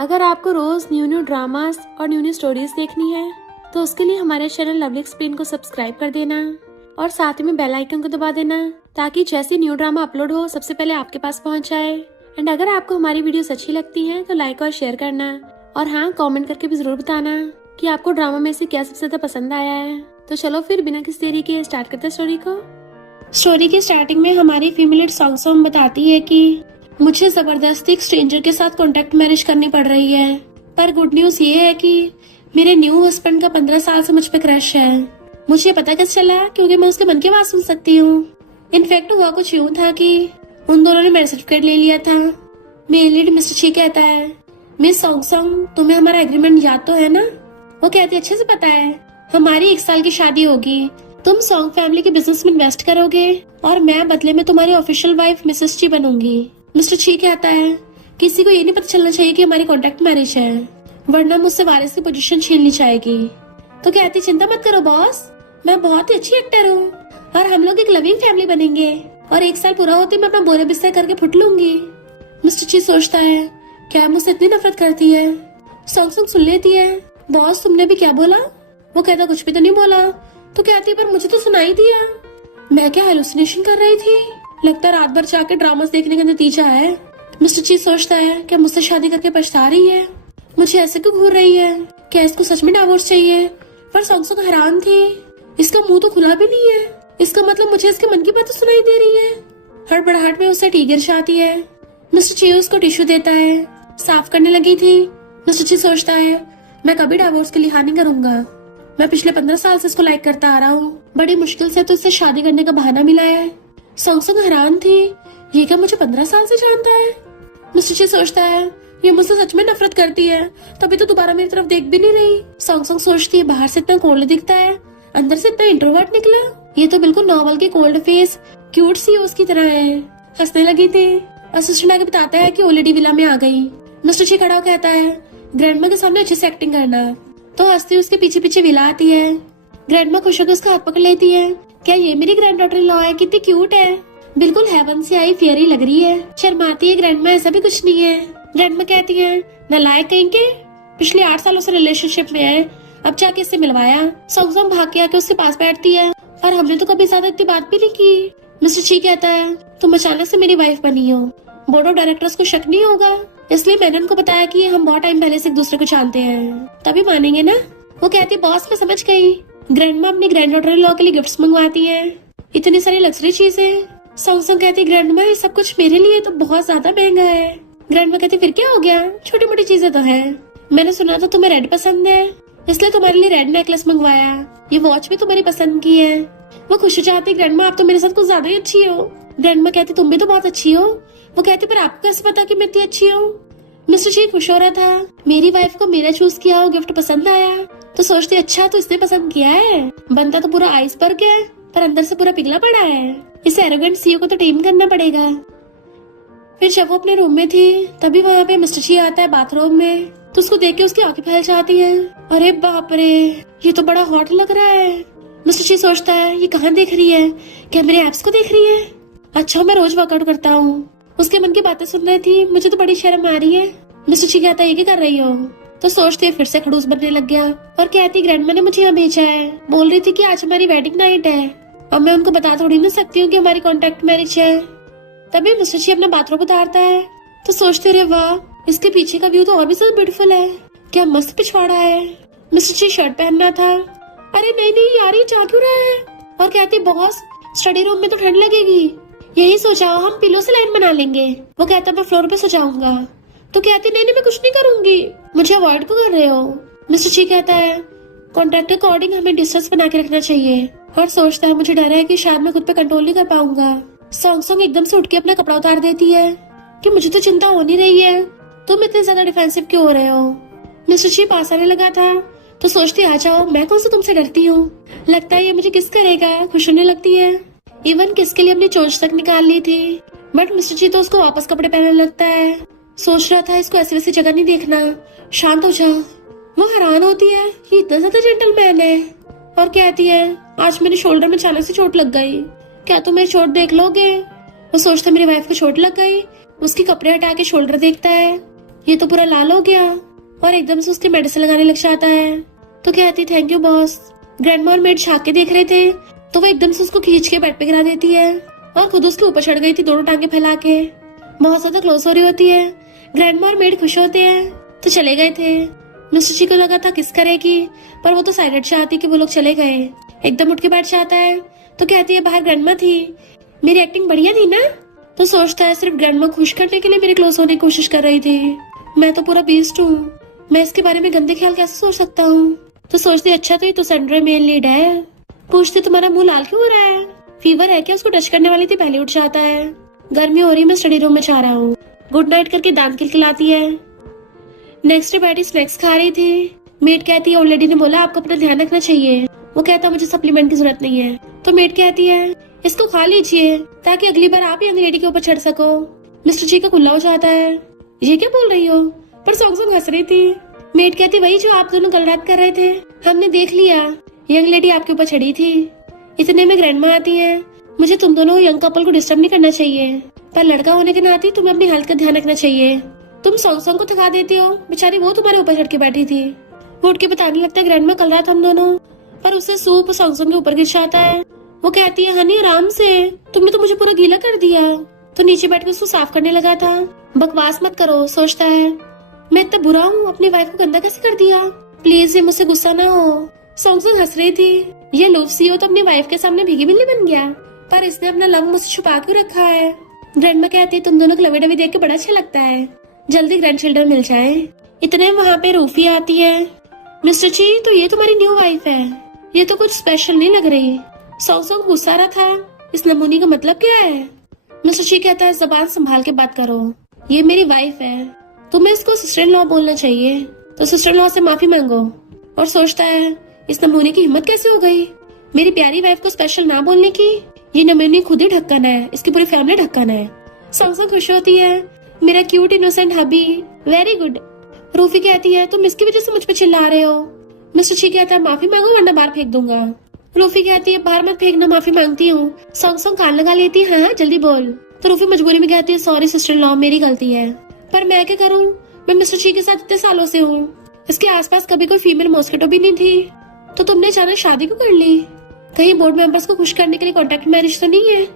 अगर आपको रोज new new dramas और न्यू न्यू स्टोरीज देखनी है तो उसके लिए हमारे चैनल लवली एक्सप्लेन को सब्सक्राइब कर देना और साथ में बेल आइकन को दबा देना ताकि जैसे न्यू ड्रामा अपलोड हो सबसे पहले आपके पास पहुंच जाए। एंड अगर आपको हमारी वीडियोस अच्छी लगती हैं तो लाइक और शेयर करना और हाँ, कमेंट करके भी जरूर बताना कि आपको ड्रामा में से क्या सबसे ज्यादा पसंद आया है। तो चलो फिर बिना किसी देरी के स्टार्ट करते हैं स्टोरी को। स्टोरी के स्टार्टिंग में हमारी फीमेल सॉन्ग बताती है कि मुझे जबरदस्ती एक स्ट्रेंजर के साथ कॉन्टेक्ट मैरिज करनी पड़ रही है, पर गुड न्यूज ये है कि मेरे न्यू हस्बैंड का 15 साल से मुझ पे क्रश है। मुझे पता कैसे चला? क्योंकि मैं उसके मन की बात सुन सकती हूँ। इनफैक्ट हुआ कुछ यूँ था कि उन दोनों ने मैरिज सर्टिफिकेट ले लिया था। मेरे लीड मिस्टर ची कहता है, मिस सॉन्ग तुम्हें हमारा एग्रीमेंट याद तो है ना? वो कहती अच्छे से पता है, हमारी 1 साल की शादी होगी, तुम सॉन्ग फैमिली के बिजनेस में इन्वेस्ट करोगे और मैं बदले में तुम्हारी ऑफिशियल वाइफ मिसेस ची बनूंगी। मिस्टर ची कहता है, किसी को ये नहीं पता चलना चाहिए कि हमारी कॉन्ट्रैक्ट मैरिज है, वरना मुझसे वारिस की पोजीशन छीन ली जाएगी। तो कहती चिंता मत करो बॉस, मैं बहुत ही अच्छी एक्टर हूँ और हम लोग एक लविंग फैमिली बनेंगे और 1 साल पूरा होते मैं अपना बोरा बिस्तर करके फुट लूंगी। मिस्टर ची सोचता है, क्या मुझसे इतनी नफरत करती है? सॉन्ग सुन लेती है, बॉस तुमने भी क्या बोला? वो कहता कुछ भी तो नहीं बोला। तो कहती पर मुझे तो सुनाई दिया, मैं क्या हेलुसिनेशन कर रही थी? लगता है रात भर जाके ड्रामास देखने का नतीजा है। मिस्टर ची सोचता है, क्या मुझसे शादी करके पछता रही है? मुझे ऐसे क्यों घूर रही है? क्या इसको सच में डिवोर्स चाहिए? पर सॉन्ग हैरान थी, इसका मुंह तो खुला भी नहीं है, इसका मतलब मुझे इसके मन की बात सुनाई दे रही है। हड़बड़ाहट में उसे टी गिर जाती है। मिस्टर ची उसको टिश्यू देता है, साफ करने लगी थी। मिस्टर ची सोचता है, मैं कभी डिवोर्स के लिए हाँ नहीं करूंगा, मैं पिछले 15 साल से इसको लाइक करता आ रहा हूँ, बड़ी मुश्किल से तो इससे शादी करने का बहाना मिला है। सॉन्ग हैरान थी, ये क्या मुझे 15 साल से जानता है? मिस्टर ची सोचता है, ये मुझसे सच में नफरत करती है, तभी तो दोबारा मेरी तरफ देख भी नहीं रही। सॉन्ग सोचती है, बाहर से इतना कोल्ड दिखता है, अंदर से इतना इंट्रोवर्ट निकला, ये तो बिल्कुल नॉवल के कोल्ड फेस क्यूट सी उसकी तरह है। हंसने लगी थी। असिस्टेंट आगे बताता है कि ओलेडी विला में आ गई। मिस्टर ची खड़ा कहता है, ग्रैंडमा के सामने अच्छे से एक्टिंग करना। तो हंसती उसके पीछे पीछे विला आती है। ग्रैंडमा खुश होकर उसका हाथ पकड़ लेती है, क्या ये मेरी ग्रैंड डॉटर लॉ है? कितनी क्यूट है, बिल्कुल हेवन से आई फेयरी लग रही है। शर्माती है ग्रैंडमा, ऐसा भी कुछ नहीं है। ग्रैंडमा कहती है, नालायक कहीं के, पिछले 8 सालों से रिलेशनशिप में है, अब जाके इससे मिलवाया। सॉन्ग भाग के आके उसके पास बैठती है, और हमने तो कभी ज्यादा इतनी बात भी नहीं की। मिस्टर ची कहता है, तुम अचानक से मेरी वाइफ बनी हो, बोर्ड ऑफ डायरेक्टर्स को शक नहीं होगा, इसलिए मैंने उनको बताया कि हम बहुत टाइम पहले से एक दूसरे को जानते हैं, तभी मानेंगे ना? वो कहती है, बॉस मैं समझ गई। ग्रैंडमा अपनी ग्रैंड डॉटर लॉ के लिए गिफ्ट्स मंगवाती है, इतनी सारी लग्जरी चीजें। सॉन्ग कहती है, ग्रैंडमा ये सब कुछ मेरे लिए तो बहुत ज्यादा महंगा है। ग्रैंडमा कहती फिर क्या हो गया, छोटी मोटी चीजें तो है। मैंने सुना था तुम्हें रेड पसंद है, इसलिए तुम्हारे लिए रेड नेकलेस मंगवाया, ये वॉच भी तुम्हारी पसंद की है। वो खुश हो जाती, ग्रैंडमा आप तो मेरे साथ कुछ ज्यादा ही अच्छी हो। ग्रैंडमा कहती तुम भी तो बहुत अच्छी हो। वो कहती पर आपको कैसे पता कि मैं इतनी अच्छी हूँ? मिस्टर ची खुश हो रहा था, मेरी वाइफ को मेरा चूज किया हो गिफ्ट पसंद आया, तो सोचती अच्छा तो इसने पसंद किया है, बनता तो पूरा आइसबर्ग है पर अंदर से पूरा पिघला पड़ा है, इस एरोगेंट सीईओ को तो टेम करना पड़ेगा। फिर जब वो अपने रूम में थी तभी वहाँ पे मिस्टर ची आता है बाथरूम में, तो उसको देख के उसकी आंखें फैल जाती है। अरे बाप रे, ये तो बड़ा हॉट लग रहा है। मिस्टर ची सोचता है, ये कहाँ देख रही है, क्या मेरे एब्स को देख रही है? अच्छा मैं रोज वर्कआउट करता हूँ। उसके मन की बातें सुन रही थी, मुझे तो बड़ी शर्म आ रही है। मिस्टर ची कहता है, ये क्या कर रही हो? तो सोचते फिर से खड़ूस बनने लग गया और कहती ग्रैंडमा ने मुझे यहाँ भेजा है, बोल रही थी कि आज हमारी वेडिंग नाइट है, अब मैं उनको बता थोड़ी ना सकती हूँ कि हमारी कॉन्ट्रैक्ट मैरिज है। तभी मिस्टर ची अपना बाथरूम उतारता है, तो सोचते रहे वाह, इसके पीछे का व्यू तो और भी ज्यादा ब्यूटीफुल है, क्या मस्त पिछवाड़ा है। मिस्टर ची शर्ट पहनना था। अरे नहीं नहीं यार, ये जा क्यों रहा है? और कहती बॉस स्टडी रूम में तो ठंड लगेगी, यही सोचा हम पिलो से लाइन बना लेंगे। वो कहता मैं फ्लोर पे सो जाऊंगा। तो कहती नहीं नहीं मैं कुछ नहीं करूंगी, मुझे अवॉइड क्यों कर रहे हो? मिस्टर ची कहता है, कॉन्ट्रैक्ट के अकॉर्डिंग हमें डिस्टेंस बना के रखना चाहिए, और सोचता है मुझे डर है कि शायद मैं खुद पे कंट्रोल नहीं कर पाऊंगा। सॉन्ग एकदम से उठ के अपना कपड़ा उतार देती है कि मुझे तो चिंता हो नहीं रही है, तुम इतने ज्यादा डिफेंसिव क्यों हो रहे हो? मिस्टर ची पास आने लगा था, तो सोचती आ जाओ, मैं कौन सा तुमसे डरती हूँ, लगता है ये मुझे किस करेगा। खुश होने लगती है, इवन किस के लिए अपनी चोंच तक निकाल ली थी, बट मिस्टर ची तो उसको वापस कपड़े पहनने लगता है। सोच रहा था इसको ऐसी वैसी जगह नहीं देखना, शांत हो जा। वो हैरान होती है, ये इतना ज्यादा जेंटलमैन है, और कहती है आज मेरे शोल्डर में अचानक से चोट लग गई, क्या तुम मेरी चोट देख लोगे? वो सोचता मेरी वाइफ को चोट लग गई, उसकी कपड़े हटा के शोल्डर देखता है, ये तो पूरा लाल हो गया और एकदम से उसके मेडिसिन लगाने लग जाता है। तो कहती थैंक यू बॉस। ग्रैंडमा और मेड झांक के देख रहे थे तो वो एकदम से उसको खींच के बेड पे गिरा देती है और खुद उसके ऊपर चढ़ गई थी दोनों टांगे फैला के। बहुत ज्यादा क्लोज हो रही होती है। ग्रैंडमा और मेड खुश होते हैं तो चले गए थे। मिस्टर ची को लगा था किस करेगी, पर वो तो साइलेंट से आती कि वो लोग चले गए। एकदम उठ के बैठ जाता है तो कहती है बाहर ग्रैंडमा थी, मेरी एक्टिंग बढ़िया थी ना। तो सोचता है सिर्फ ग्रैंडमा खुश करने के लिए मेरे क्लोज होने की कोशिश कर रही थी, मैं तो पूरा बीस्ट हूँ, मैं इसके बारे में गंदे ख्याल कैसे सोच सकता हूँ। तो सोचती अच्छा तो ये तो सेंट्रल मेल लीड है। पूछते तुम्हारा मुंह लाल क्यों हो रहा है, फीवर है क्या। उसको टच करने वाली थी पहले उठ जाता है। गर्मी हो रही मैं स्टडी रूम में जा रहा हूँ। गुड नाइट करके दांत खिलखिलाती है। नेक्स्ट डे बैठी स्नैक्स खा रही थी। मेड कहती है ओल्ड लेडी ने बोला आपको अपना ध्यान रखना चाहिए। वो कहता मुझे सप्लीमेंट की जरूरत नहीं है। तो मेड कहती है इसको खा लीजिए ताकि अगली बार आप यंग लेडी के ऊपर चढ़ सको। मिस्टर जी का खुला हो जाता है, ये क्या बोल रही हो। पर सॉन्ग हंस रही थी। मेड कहती वही जो आप दोनों कल रात कर रहे थे, हमने देख लिया, यंग लेडी आपके ऊपर चढ़ी थी। इतने में ग्रैंडमा आती है। मुझे तुम दोनों यंग कपल को डिस्टर्ब नहीं करना चाहिए, पर लड़का होने के नाते तुम्हें अपनी हेल्थ का ध्यान रखना चाहिए। तुम सॉन्ग को थका देती हो, बेचारी वो तुम्हारे ऊपर चढ़ के बैठी थी। वो उठ के बताने लगता है ग्रैंडमा कल रात हम दोनों, पर उससे सूप सॉन्ग के ऊपर गिर जाता है। वो कहती है हनी आराम से, तुमने तो मुझे पूरा गीला कर दिया। तो नीचे बैठ के उसको साफ करने लगा था। बकवास मत करो, सोचता है मैं इतना बुरा हूँ, अपनी वाइफ को गंदा कैसे कर दिया, प्लीज ये मुझसे गुस्सा ना हो। सॉन्ग हंस रही थी। ये लूफसी हो तो अपनी वाइफ के सामने भीगी बिल्ली बन गया, पर इसने अपना लव मुझसे छुपा क्यों रखा है। ग्रैंडमा कहती है तुम दोनों को लवे डवे देख के बड़ा अच्छा लगता है, जल्दी ग्रैंड चिल्ड्रन मिल जाए। इतने वहाँ पे रूफी आती है। मिस्टर जी तो ये तुम्हारी न्यू वाइफ है, ये तो कुछ स्पेशल नहीं लग रही। सॉन्ग गुस्सा रहा था, इस नमूनी का मतलब क्या है। मिस्टर जी कहता है जबान संभाल के बात करो, ये मेरी वाइफ है, तुम्हें इसको सिस्टर इन लॉ बोलना चाहिए। तो सिस्टर इन लॉ से माफी मांगो। और सोचता है इस नमूने की हिम्मत कैसे हो गई मेरी प्यारी वाइफ को स्पेशल ना बोलने की। ये नमूने खुद ही ढक्कन है, इसकी पूरी फैमिली ढक्कन है। सॉन्ग खुश होती है, मेरा क्यूट इनोसेंट हबी, वेरी गुड। रूफी कहती है तुम इसकी वजह से मुझ पे चिल्ला रहे हो। मिस्टर ची कहता है माफी मांगो वरना बाहर फेंक दूंगा। रूफी कहती है बाहर मत फेंकना, माफी मांगती हूँ। सॉन्ग कान लगा लेती है, हाँ जल्दी बोल। तो रूफी मजबूरी में कहती है सॉरी सिस्टर इन लॉ, मेरी गलती है, पर मैं क्या करूँ, मैं मिस्टर ची के साथ इतने सालों से हूँ, इसके आसपास कभी कोई फीमेल मॉस्किटो भी नहीं थी, तो तुमने अचानक शादी क्यों कर ली। कहीं बोर्ड मेंबर्स को खुश करने के लिए कॉन्ट्रैक्ट मैरिज तो नहीं है।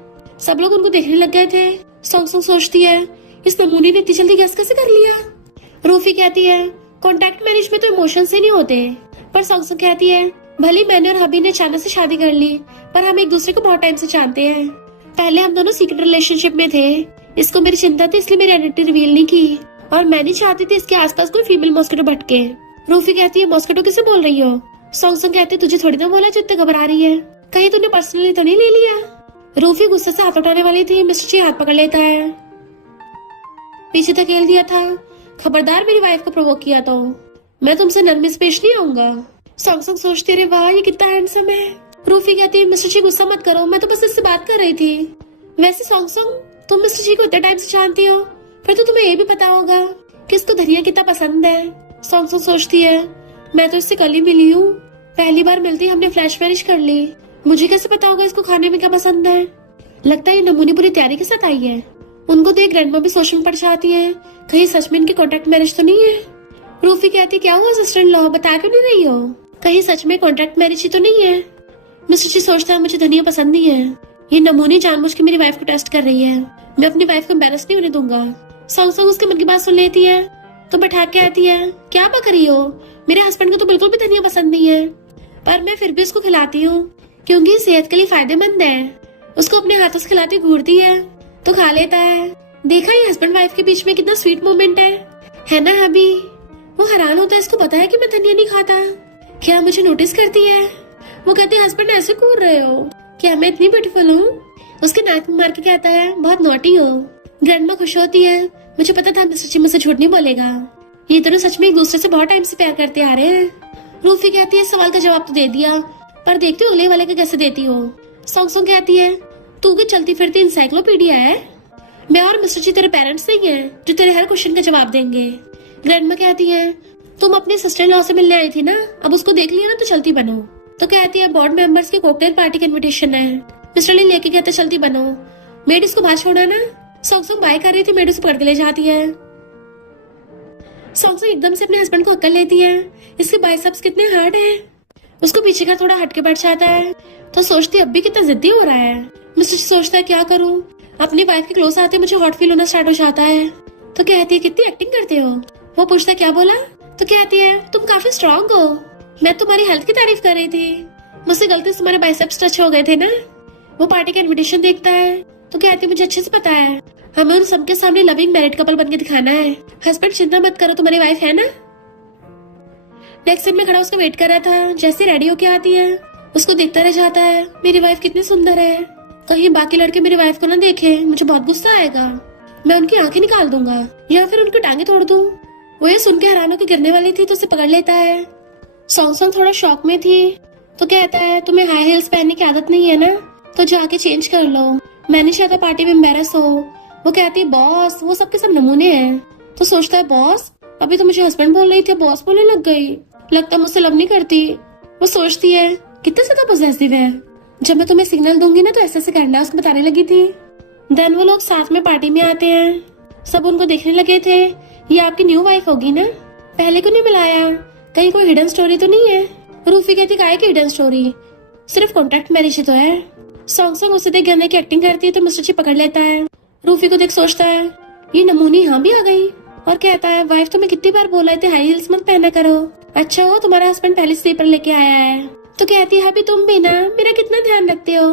सब लोग उनको देखने लग गए थे। सॉन्ग सोचती है इस नमूने ने इतनी जल्दी गैस कैसे कर लिया। रूफी कहती है कॉन्ट्रैक्ट मैरिज में तो इमोशन से नहीं होते। पर सॉन्ग कहती है भले मैंने और हबी ने अचानक से शादी कर ली, पर हम एक दूसरे को बहुत टाइम से जानते हैं। पहले हम दोनों सीक्रेट रिलेशनशिप में थे, इसको मेरी चिंता थी इसलिए मेरी आइडेंटिटी रिवील नहीं की, और मैं नहीं चाहती थी इसके आसपास कोई फीमेल मॉस्किटो भटके। रूफी कहती है मॉस्किटो किसे बोल रही हो। सॉन्ग कहते तुझे थोड़ी ना बोला जितने घबरा रही है, कहीं तूने पर्सनली तो नहीं ले लिया। रूफी गुस्से से हाथ उठाने वाली थी, मिस्टर जी हाथ पकड़ लेता है। पीछे धकेल दिया था, खबरदार मेरी वाइफ को प्रोवोक किया तो मैं तुमसे नरमी से पेश नहीं आऊंगा। सॉन्ग सोचते रहे वाह ये कितना हैंडसम है। रूफी कहती है मिस्टर जी गुस्सा मत करो, मैं तो बस इससे बात कर रही थी। वैसे सॉन्ग तुम मिस्टर जी को इतने टाइम से जानती हो, फिर तो तुम्हें ये भी पता होगा कि इसको धनिया कितना पसंद है। सॉन्ग सोचती है मैं तो इससे कल ही मिली हूँ, पहली बार मिलती हमने फ्लैश मैरिज कर ली, मुझे कैसे पता होगा इसको खाने में क्या पसंद है। लगता है ये नमूनी पूरी तैयारी के साथ आई है। उनको देख ग्रैंडमा भी सोच में पड़ जाती है, कहीं सच में इनकी कॉन्ट्रैक्ट मैरिज तो नहीं है। रूफी कहती क्या हुआ सिस्टर इन लॉ, बता क्यों नहीं रही हो, कहीं सच में कॉन्ट्रैक्ट मैरिज ही तो नहीं है। मिस्टर जी सोचता है मुझे धनिया पसंद नहीं है, ये नमूनी जानबूझ के मेरी वाइफ को टेस्ट कर रही है, मैं अपनी वाइफ को एम्बैरेस नहीं होने दूंगा। सॉन्ग उसके मन की बात सुन लेती है तो बैठा के आती है क्या बक रही हो, मेरे हस्बैंड को तो बिल्कुल भी धनिया पसंद नहीं है, पर मैं फिर भी उसको खिलाती हूँ क्योंकि सेहत के लिए फायदेमंद है। उसको अपने हाथों से खिलाती घूरती है तो खा लेता है। देखा ये हस्बैंड वाइफ के बीच में कितना स्वीट मोमेंट है ना अभी। वो हैरान होता है, इसको पता है कि मैं धनिया नहीं खाता, क्या मुझे नोटिस करती है। वो कहती है हस्बैंड ऐसे घूर रहे हो, क्या मैं इतनी ब्यूटीफुल हूँ। उसके नाक में मार के कहता है बहुत नॉटी हो। ग्रैंडमा खुश होती है, मुझे पता था मिस्टर जी मुझसे झूठ नहीं बोलेगा, ये दोनों सच में एक दूसरे से बहुत टाइम से प्यार करते आ रहे हैं। रूफी कहती है सवाल का जवाब तो दे दिया, पर देखते हो अगले वाले का कैसे देती हो। सॉन्ग कहती है तू की चलती फिरती इंसाइक्लोपीडिया है, मैं और मिस्टर जी तेरे पेरेंट्स नहीं है जो तेरे हर क्वेश्चन का जवाब देंगे। ग्रैंडमा कहती है तुम अपने सिस्टर इन लॉ से मिलने आई थी ना, अब उसको देख लिया ना तो चलती बनो। तो कहती है बोर्ड मेंबर्स की कॉकटेल पार्टी का इनविटेशन है, मिस्टर ली लेके कहते चलती बनो, मेड इसको बाहर छोड़ा ना। सॉन्ग बाय कर रही थी, मेड उसे पकड़ के ले जाती है। सॉन्ग एकदम से अपने हस्बैंड को अक्ल लेती है, इसके बाइसेप्स कितने हार्ड है। उसको पीछे का थोड़ा हटके बैठ जाता है तो सोचती अब भी कितना जिद्दी हो रहा है। मिस्टर ची सोचता है क्या करूं, अपनी वाइफ के क्लोज आते मुझे हॉट फील होना स्टार्ट हो जाता है। तो कहती है कितनी एक्टिंग करते हो। वो पूछता है क्या बोला। तो कहती है तुम काफी स्ट्रांग हो, मैं तुम्हारी हेल्थ की तारीफ कर रही थी, मुझसे गलती से तुम्हारे बाइसेप्स टच हो गए थे ना। वो पार्टी का इनविटेशन देखता है तो कहती है मुझे अच्छे से पता है, हमें उन सबके सामने लविंग मैरिड कपल बनके दिखाना है। हस्बैंड चिंता मत करो, तुम्हारी वाइफ है ना। नेक्स्ट सीन में खड़ा उसका वेट कर रहा था, जैसे रेडी होके आती है उसको देखता रह जाता है, मेरी वाइफ कितनी सुंदर है, कहीं बाकी लड़के मेरी वाइफ को ना देखे, मुझे बहुत गुस्सा आएगा, मैं उनकी आंखें निकाल दूंगा या फिर उनकी टांगे तोड़ दूं। वो ये सुन के हैरान होकर गिरने वाली थी तो उसे पकड़ लेता है। सॉन्ग थोड़ा शॉक में थी तो कहता है तुम्हें हाई हील्स पहनने की आदत नहीं है ना, तो जाके चेंज कर लो, मैं नहीं चाहता पार्टी में एम्बेरस हो। वो कहती है बॉस वो सबके सब नमूने हैं। तो सोचता है बॉस, अभी तो मुझे हस्बैंड बोल रही थी, बॉस बोलने लग गई, लगता मुझसे लव नहीं करती। वो सोचती है कितना ज्यादा पॉसेसिव है, जब मैं तुम्हें सिग्नल दूंगी ना तो ऐसे ऐसे करना, उसको बताने लगी थी। देन वो लोग साथ में पार्टी में आते हैं, सब उनको देखने लगे थे, ये आपकी न्यू वाइफ होगी ना, पहले क्यों नहीं मिलाया, कहीं कोई हिडन स्टोरी तो नहीं है। रूफी कहती काय की हिडन स्टोरी, सिर्फ कॉन्ट्रैक्ट मैरिज ही तो है। सॉन्ग उसे देख गन्ने की एक्टिंग करती है तो मिस्टर ची पकड़ लेता है। रूफी को देख सोचता है ये नमूनी यहाँ भी आ गई, और कहता है वाइफ तुम्हें कितनी बार बोला थे हाई हील्स मत पहना करो, अच्छा हो तुम्हारा हस्बैंड पहले स्लीपर लेके आया है। तो कहती है अभी तुम भी ना मेरा कितना ध्यान रखते हो,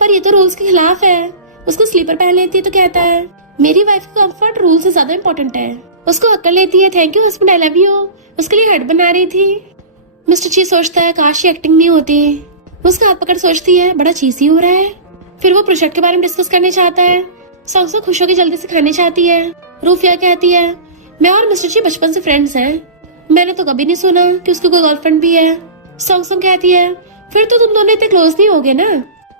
पर ये तो रूल्स के खिलाफ है। उसको स्लीपर पहन लेती है तो कहता है मेरी वाइफ का कंफर्ट रूल से ज्यादा इम्पोर्टेंट है। उसको अक्ल लेती है, thank you husband, I love you, उसके लिए हट बना रही थी। मिस्टर ची सोचता है काश ये एक्टिंग नहीं होती। उसका हाथ पकड़ सोचती है बड़ा चीजी हो रहा है। फिर वो प्रोजेक्ट के बारे में डिस्कस करने चाहता है। सॉन्ग खुश होकर जल्दी से खाने चाहती है। रूफिया कहती है मैं और मिस्टर ची बचपन से फ्रेंड्स हैं, मैंने तो कभी नहीं सुना कि उसकी कोई गर्लफ्रेंड भी है। सॉन्ग कहती है फिर तो तुम दोनों इतने क्लोज नहीं होगे ना,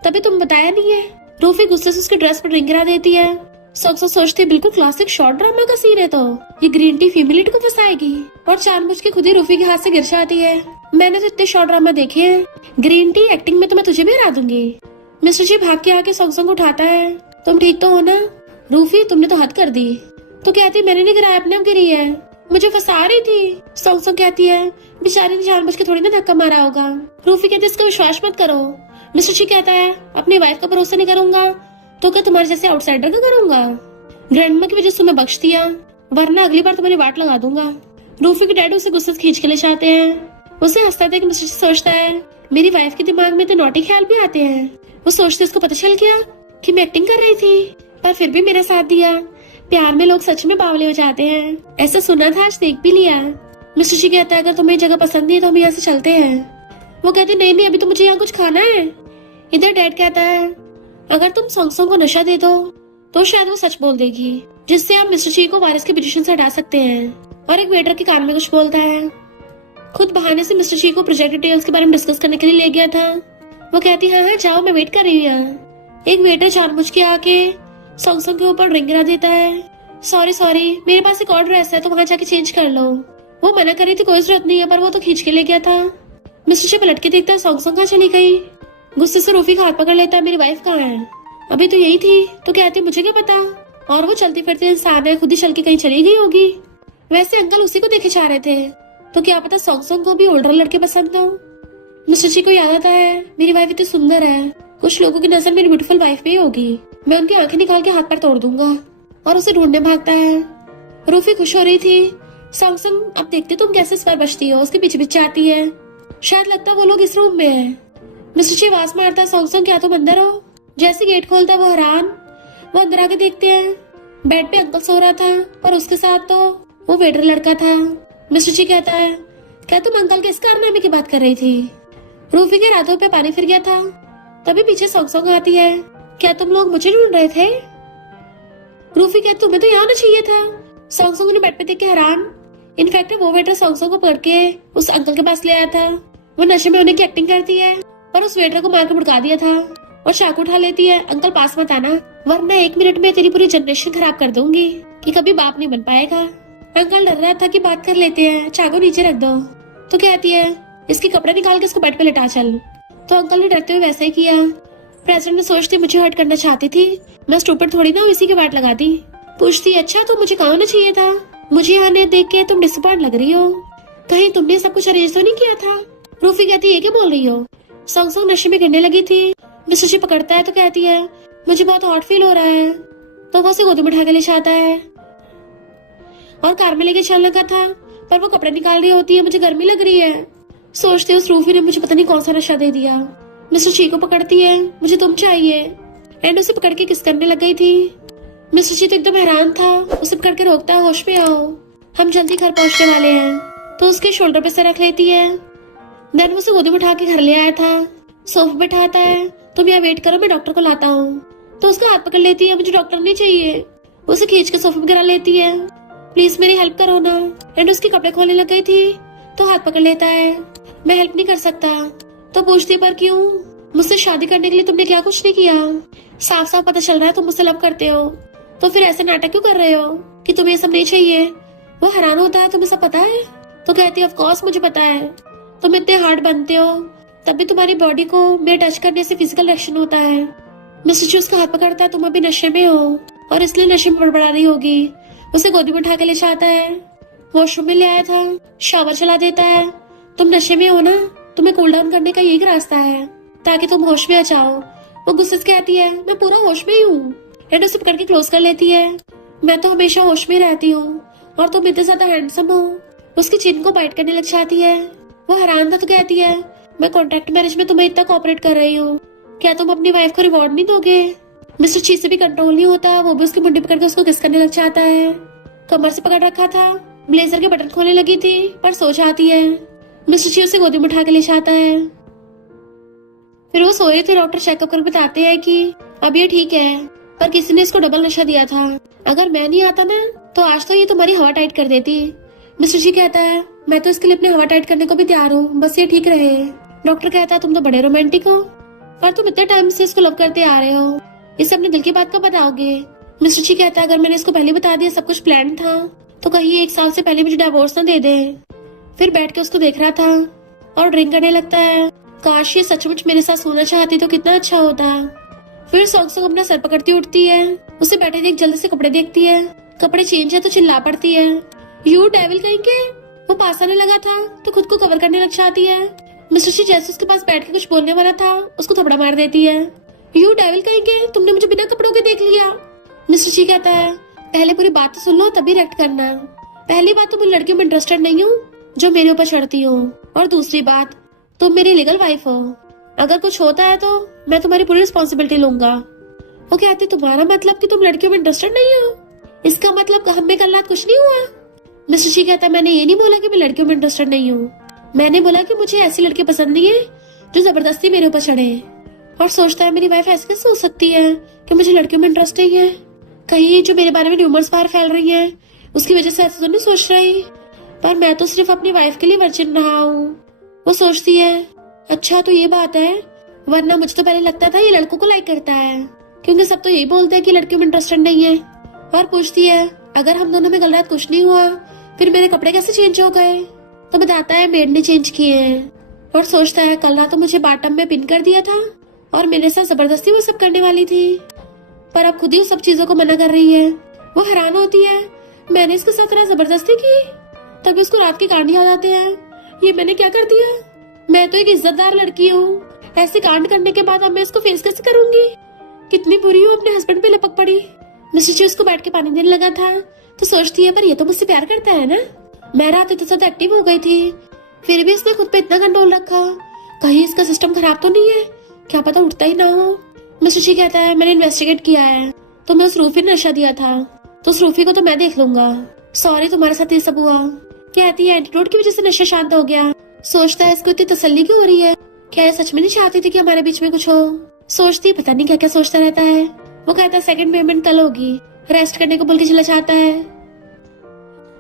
तभी तुम बताया नहीं है। रूफी गुस्से से उसके ड्रेस पर रिंग गिरा देती है। सॉन्ग सोचती बिल्कुल क्लासिक शॉर्ट ड्रामा का सीन है, तो ये ग्रीन टी फीमेलिटी को फंसाएगी, और जानबूझ के खुद ही रूफी के हाथ से गिर जाती है। मैंने तो इतने शॉर्ट ड्रामा देखे हैं, ग्रीन टी एक्टिंग में तो मैं तुझे भी हरा दूंगी। मिस्टर जी भाग के आके सॉन्ग उठाता है, तुम ठीक तो हो ना। रूफी तुमने तो हद कर दी। तो कहती मैंने नहीं गिराया, अपने आप गिरी है, मुझे फंसा रही थी। सॉन्ग कहती है बेचारी ने जानबूझ के थोड़ी ना धक्का मारा होगा। रूफी कहती इसका विश्वास मत करो। मिस्टर जी कहता है अपनी वाइफ का भरोसा नहीं करूंगा तो क्या तुम्हारे जैसे आउटसाइडर का करूंगा। ग्रैंडमा की वजह से तुम्हें बख्श दिया, वरना अगली बार तुम्हारी वाट लगा दूंगा। रूफी के डैड उसे गुस्से से खींच के ले जाते हैं। उसे हंसता देख मिस्टर जी सोचता है मेरी वाइफ के दिमाग में तो नॉटी ख्याल भी आते हैं। वो सोचते उसको पता चल गया कि मैं एक्टिंग कर रही थी, पर फिर भी मेरा साथ दिया। प्यार में लोग सच में बावले हो जाते हैं, ऐसा सुना था, आज देख भी लिया। मिस्टर जी कहता है अगर तुम्हें जगह पसंद नहीं है तो हम यहाँ से चलते हैं। वो कहते नहीं नहीं अभी तो मुझे यहाँ कुछ खाना है। इधर डैड कहता है अगर तुम सॉन्ग को नशा दे दो तो शायद वो सच बोल देगी, जिससे आप मिस्टर जी को वारिस के पोजीशन से हटा सकते हैं। और एक वेटर के कान में कुछ बोलता है। खुद बहाने से मिस्टर जी को प्रोजेक्ट डिटेल्स के बारे में डिस्कस करने के लिए ले गया था। वो कहती है हाँ जाओ मैं वेट कर रही हूँ। एक वेटर जानबूझ के आके सॉन्ग के ऊपर रिंग गिरा देता है। सॉरी मेरे पास एक और ड्रेस है तो वहाँ जाके चेंज कर लो। वो मना कर रही थी कोई जरूरत नहीं है, पर वो तो खींच के ले गया था। मिस्टर जी पलट के देखता है सॉन्ग कहाँ चली गई। गुस्से से रूफी का हाथ पकड़ लेता है, मेरी वाइफ कहाँ है, अभी तो यही थी। तो कहती मुझे क्या पता, और वो चलती फिरती इंसान है, खुद ही चल के कहीं चली गई होगी। वैसे अंकल उसी को देखे जा रहे थे, तो क्या पता सॉन्ग को भी ओल्डर लड़के पसंद हो। मिस्टर जी को याद आता है मेरी वाइफ इतनी सुंदर है, कुछ लोगों की नजर मेरी ब्यूटीफुल वाइफ भी होगी, मैं उनकी आंखें निकाल के हाथ पैर तोड़ दूंगा। और उसे ढूंढने भागता है। रूफी खुश हो रही थी। सॉन्ग अब देखते तुम कैसे इस बार बचती हो, उसके पीछे पीछे आती है। शायद लगता वो लोग इस रूम में है। मिस्टर जी आवाज मारता है सॉन्ग क्या तुम अंदर हो। जैसे गेट खोलता वो हैरान। वो अंदर आके देखते हैं बेड पे अंकल सो रहा था, पर उसके साथ तो वो वेटर लड़का था। मिस्टर जी कहता है क्या तुम अंकल के इस कारनामे की बात कर रही थी। रूफी के रातों पे पानी फिर गया था। तभी पीछे सॉन्ग आती है, क्या तुम लोग मुझे ढूंढ रहे थे। रूफी कहती तुम्हें तो यहाँ आना चाहिए था। सॉन्ग ने बेड पे देख के हैरान। इनफैक्ट वो वेटर सॉन्ग को पकड़ के उस अंकल के पास ले आया था। वो नशे में होने की एक्टिंग करती है, पर उस वेटर को मार के भड़का दिया था और चाकू उठा लेती है। अंकल पास मत आना, वरना 1 मिनट में तेरी पूरी जनरेशन खराब कर दूंगी कि कभी बाप नहीं बन पाएगा। अंकल डर रहा था कि बात कर लेते हैं, चाकू नीचे रख दो। तो कहती है इसकी कपड़े निकाल के इसको बेड पे लिटा चल। तो अंकल ने डरते हुए वैसा ही किया। प्रेसिडेंट ने सोचती मुझे हर्ट करना चाहती थी, मैं स्टूपिड थोड़ी ना, इसी के बाट लगा दी। पूछती अच्छा तो मुझे कहाँ होना चाहिए था। मुझे यहाँ नहीं देख के तुम डिसअपॉइंट लग रही हो। कहीं तुमने सब कुछ अरेंज तो नहीं किया था? रूफी कहती है, क्या बोल रही हो? सॉन्ग सॉन्ग नशे में गिरने लगी थी। मिस्टर जी पकड़ता है तो कहती है, मुझे बहुत हॉट फील हो रहा है। तो वो उसे गोदी में उठा के ले जाता है और कार में लेके चलने का था, पर वो कपड़े निकाल रही होती है, मुझे गर्मी लग रही है। सोचते उस रूफी ने मुझे पता नहीं कौन सा नशा दे दिया। मिस्टर जी को पकड़ती है, मुझे तुम चाहिए, एंड उसे पकड़ के किस करने लग गई थी। मिस्टर जी तो एकदम हैरान था, उसे पकड़ के रोकता है, होश में आओ, हम जल्दी घर पहुंचने वाले हैं। तो उसके शोल्डर पे से रख लेती है। देन वो उसे गोदी में उठा के घर ले आया था, सोफे बैठाता है, तुम यहाँ वेट करो, मैं डॉक्टर को लाता हूँ। तो उसका हाथ पकड़ लेती है, मुझे डॉक्टर नहीं चाहिए। उसे खींच के सोफे पे गिरा लेती है, प्लीज मेरी हेल्प करो ना। एंड उसके कपड़े खोलने लग गई थी तो हाथ पकड़ लेता है, मैं हेल्प नहीं कर सकता। तो पूछती पर क्यों? मुझसे शादी करने के लिए तुमने क्या कुछ नहीं किया? साफ साफ पता चल रहा है तुम मुझसे लव करते हो, तो फिर ऐसे नाटक क्यों कर रहे हो कि तुम्हें ये सब नहीं चाहिए? वो हैरान होता है, तुम्हें सब पता है? तो कहती है, ऑफ कोर्स मुझे पता है, तुम इतने हार्ड बनते हो तब भी तुम्हारी बॉडी को मेरे टच करने से फिजिकल रिएक्शन होता है। मिस्टर जी उसका हाथ पकड़ता है, तुम अभी नशे में हो और इसलिए नशे में बड़बड़ा रही होगी। उसे गोदी में उठा के ले जाता है, वॉशरूम में ले आया था, शावर चला देता है, तुम नशे में हो ना, तुम्हें कूल डाउन करने का यही रास्ता है ताकि तुम होश में आ जाओ। वो गुस्से से कहती है, मैं पूरा होश में ही हूँ। एंड उसे पकड़ के क्लोज कर लेती है, मैं तो हमेशा होश में रहती हूँ और तुम इतने ज्यादा हैंडसम हो। उसकी चिन को बाइट करने लग जाती है। वो हैरान था तो कहती है, मैं कॉन्ट्रैक्ट मैरिज में तुम्हें इतना कोऑपरेट कर रही हूँ, क्या तुम अपनी वाइफ को रिवॉर्ड नहीं दोगे? मिस्टर ची से भी कंट्रोल नहीं होता, वो भी उसकी मुंडी पकड़ के उसको किस करने लग जाता है। कमर से पकड़ रखा था, ब्लेजर के बटन खोलने लगी थी पर सो जाती है। मिस्टर ची उसे गोदी में उठा के ले जाता है। फिर वो सोए थे, डॉक्टर चेकअप कर बताते हैं कि अब ये ठीक है, पर किसी ने इसको डबल नशा दिया था। अगर मैं नहीं आता ना तो आज तो ये तुम्हारी हवा टाइट कर देती। मिस्टर जी कहता है, मैं तो इसके लिए अपनी हवा टाइट करने को भी तैयार हूँ, बस ये ठीक रहे। डॉक्टर कहता है, तुम तो बड़े रोमांटिक हो और तुम इतने टाइम से इसको लव करते आ रहे हो, इसे अपने दिल की बात कब बताओगे? मिस्टर जी कहता है, अगर मैंने इसको पहले बता दिया सब कुछ प्लान था तो कहीं 1 साल से पहले मुझे डिवोर्स ना दे दे। फिर बैठ के उसको देख रहा था और ड्रिंक करने लगता है, काश ये सचमुच मेरे साथ सोना चाहती तो कितना अच्छा होता। फिर सॉन्ग सॉन्ग अपना सर पकड़ती उठती है, उसे बैठे देख जल्दी से कपड़े देखती है, कपड़े चेंज है तो चिल्ला पड़ती है, यू डेविल कहीं के। वो पास आने लगा था तो खुद को कवर करने लग जाती है। मिस्टर जी जैसे उसके पास बैठ के कुछ बोलने वाला था उसको थपड़ा मार देती है, यू डेविल कहीं के, तुमने मुझे बिना कपड़ों के देख लिया। मिस्टर जी कहता है, पहले पूरी बात तो सुन लो तभी रिएक्ट करना। पहली बात, तुम उन लड़कियों में इंटरेस्टेड नहीं हो जो मेरे ऊपर चढ़ती हो, और दूसरी बात, तुम मेरी लीगल वाइफ हो, अगर कुछ होता है तो मैं तुम्हारी पूरी रिस्पॉन्सिबिलिटी लूंगा। वो कहती, तुम्हारा मतलब कि तुम लड़कियों में इंटरेस्टेड नहीं हो? इसका मतलब हम में कल रात कुछ नहीं हुआ? मिस्टर जी कहता है, मैंने ये नहीं बोला कि मैं लड़कियों में इंटरेस्टेड नहीं हूँ, मैंने बोला कि मुझे ऐसी लड़की पसंद नहीं है जो जबरदस्ती मेरे ऊपर चढ़े। और सोचता है, मेरी वाइफ ऐसे कैसे हो सकती है कि मुझे लड़कियों में इंटरेस्ट नहीं है? कहीं जो मेरे बारे में र्यूमर्स बाहर फैल रही है उसकी वजह से ऐसा तो नहीं सोच रही, पर मैं तो सिर्फ अपनी वाइफ के लिए वर्जिन रहा हूँ। वो सोचती है, अच्छा तो ये बात है, वरना मुझे तो पहले लगता था ये लड़कों को लाइक करता है, क्योंकि सब तो यही बोलते हैं कि लड़कियों में इंटरेस्टेड नहीं है। और पूछती है, अगर हम दोनों में कल रात कुछ नहीं हुआ फिर मेरे कपड़े कैसे चेंज हो गए? तो बताता है, मेड ने चेंज किए हैं। और सोचता है, कल रात तो मुझे बाटम में पिन कर दिया था और मेरे साथ जबरदस्ती वो सब करने वाली थी, पर अब खुद ही उस सब चीजों को मना कर रही है। वो हैरान होती है, मैंने इसके साथ इतना जबरदस्ती की? तभी उसको रात के कांड याद आते हैं, ये मैंने क्या कर दिया? मैं तो एक इज्जतदार लड़की हूँ, ऐसे कांड करने के बाद अब मैं इसको फेस कैसे करूंगी? कितनी बुरी हूँ, अपने हस्बैंड पे लपक पड़ी। मिस्टर जी उसको बैठ के पानी देने लगा था तो सोचती है, पर ये तो मुझसे प्यार करता है ना। मैं रात इतने ज्यादा एक्टिव हो गई थी, फिर भी इसने खुद पे इतना कंट्रोल रखा, कहीं इसका सिस्टम खराब तो नहीं है, क्या पता उठता ही ना हो। मिस्टर जी कहता है, मैंने इन्वेस्टिगेट किया है, तो मैं उस रूफी ने नशा दिया था, तो उस रूफी को तो मैं देख लूंगा, सॉरी तुम्हारे साथ ये सब हुआ। कहती है, एंटीडोट की वजह से नशा शांत हो गया। सोचता है, इसको इतनी तसल्ली क्यों हो रही है, क्या सच में नहीं चाहती थी कि हमारे बीच में कुछ हो? सोचती पता नहीं क्या क्या सोचता रहता है। वो कहता है, सेकंड पेमेंट कल होगी, रेस्ट करने को बोल के चला जाता है।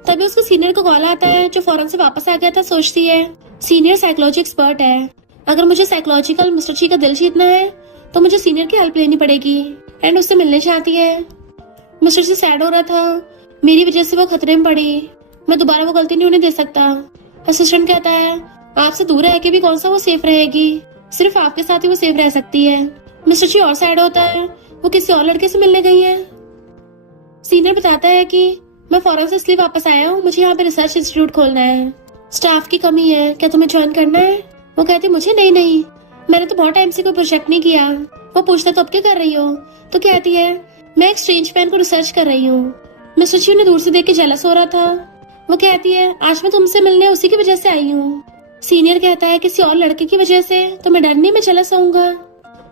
तभी उसको सीनियर को कॉल आता है जो फौरन से वापस आ गया था। सोचती है, सीनियर साइकोलॉजी एक्सपर्ट है, अगर मुझे साइकोलॉजिकल मिस्टर जी का दिल जीतना है तो मुझे सीनियर की हेल्प लेनी पड़ेगी। एंड उससे मिलने चाहती है। मिस्टर जी सैड हो रहा था, मेरी वजह से वो खतरे में पड़ी, मैं दोबारा वो गलती नहीं होने दे सकता। असिस्टेंट कहता है, आपसे दूर रह के भी कौन सा वो सेफ रहेगी, सिर्फ आपके साथ ही वो सेफ रह सकती है। मिस्टर जी और सैड होता है, वो किसी और लड़के से मिलने गई है। सीनियर बताता है कि मैं फौरन से इसलिए वापस आया हूँ, मुझे यहाँ पे रिसर्च इंस्टीट्यूट खोलना है, स्टाफ की कमी है, क्या तुम्हें ज्वाइन करना है? वो कहती मुझे नहीं नहीं, मैंने तो बहुत टाइम से कोई प्रोजेक्ट नहीं किया। वो पूछता तो अब क्या कर रही हो? तो कहती है मैं एक स्ट्रेंज मैन को रिसर्च कर रही हूँ। मिस्टर ची उन्हें दूर से देख के जेलस हो रहा था। वो कहती है आज मैं तुमसे मिलने उसी की वजह से आई हूँ। सीनियर कहता है किसी और लड़के की वजह से? तो मैं डर नहीं, मैं जेलस होऊंगा।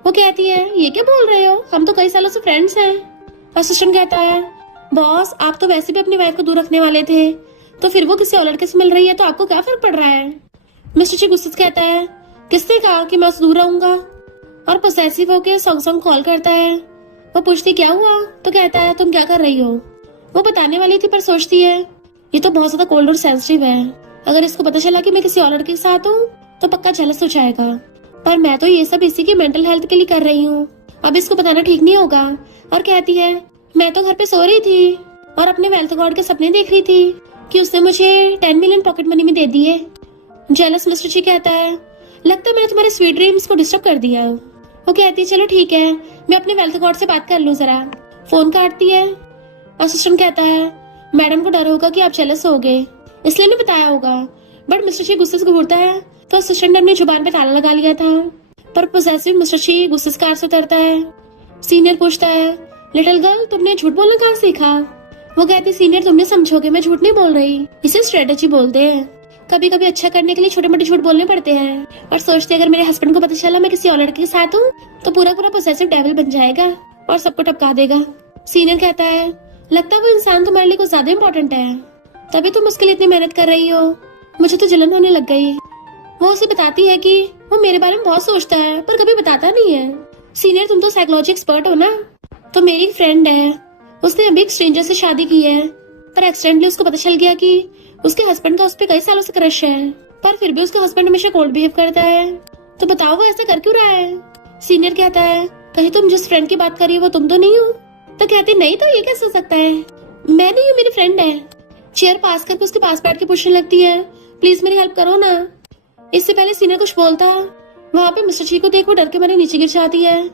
वो कहती है ये क्या बोल रहे हो, हम तो कई सालों से फ्रेंड्स हैं। असिस्टेंट कहता है बॉस आप तो वैसे भी अपनी वाइफ को दूर रखने वाले थे, तो फिर वो किसी और लड़के से मिल रही है तो आपको क्या फर्क पड़ रहा है? मिस्टर ची गुस्से से कहता है किसने कहा कि मैं उससे दूर रहूंगा? और पोसेसिव होके सॉन्ग कॉल करता है। वो पूछती क्या हुआ? तो कहता है तुम क्या कर रही हो? वो बताने वाली थी पर सोचती है ये तो बहुत ज्यादा कोल्ड और सेंसिटिव है, अगर इसको पता चला कि मैं किसी और लड़के के साथ हूँ तो पक्का जेलस हो जाएगा। पर मैं तो ये सब इसी की मेंटल हेल्थ के लिए कर रही हूँ, अब इसको बताना ठीक नहीं होगा। और कहती है मैं तो घर पे सो रही थी और अपने वेल्थ गॉड के सपने देख रही थी कि उसने मुझे 10 मिलियन पॉकेट मनी में दे दिए। जेलस मिस्टर ची कहता है लगता है मैंने तुम्हारे स्वीट ड्रीम्स को डिस्टर्ब कर दिया। वो कहती है चलो ठीक है, मैं अपने वेल्थ गॉड से बात कर लूं जरा। फोन काटती है। असिस्टेंट कहता है मैडम को डर होगा कि आप जेलस हो गए, इसलिए नहीं बताया होगा। बट मिस्टर ची गुस्से से घूरता है तो असिस्टेंट ने अपनी जुबान पे ताला लगा लिया था। पर पोसेसिव मिस्टर ची गुस्से से कार से उतरता है। सीनियर पूछता है लिटिल गर्ल तुमने झूठ बोलना कहाँ सीखा? वो कहती सीनियर तुमने समझोगे, मैं झूठ नहीं बोल रही, इसे स्ट्रेटेजी बोलते हैं। कभी कभी अच्छा करने के लिए छोटे मोटे झूठ बोलने पड़ते हैं। और सोचते अगर मेरे हस्बैंड को पता चला मैं किसी और लड़के के साथ हूँ तो पूरा पूरा पोसेसिव डेविल बन जाएगा और सबको टपका देगा। सीनियर कहता है लगता है वो इंसान तुम्हारे लिए कुछ ज्यादा इम्पोर्टेंट है, तभी तुम उसके लिए इतनी मेहनत कर रही हो। मुझे तो जलन होने लग गई। वो उसे बताती है कि वो मेरे बारे में बहुत सोचता है पर कभी बताता नहीं है। सीनियर तुम तो साइकोलॉजी एक्सपर्ट हो ना? तो मेरी एक फ्रेंड है, उसने अभी एक स्ट्रेंजर से शादी की है, पर एक्सीडेंटली उसको पता चल गया कि उसके हस्बैंड का उस पर कई सालों से क्रश है, पर फिर भी उसका हस्बैंड हमेशा कोल्ड बिहेव करता है। तो बताओ वो ऐसा कर क्यों रहा है? सीनियर कहता है कहीं तुम जिस फ्रेंड की बात कर रही हो वो तुम तो नहीं हो? तो कहती नहीं तो ये कैसे हो सकता है, मैं नहीं हूँ, मेरी फ्रेंड है। चेयर पास करके उसके पास बैठ के पूछने लगती है प्लीज मेरी हेल्प करो ना। इससे पहले सीनियर कुछ बोलता वहाँ पे मिस्टर ची को देख वो डर के मारे नीचे गिर जाती है।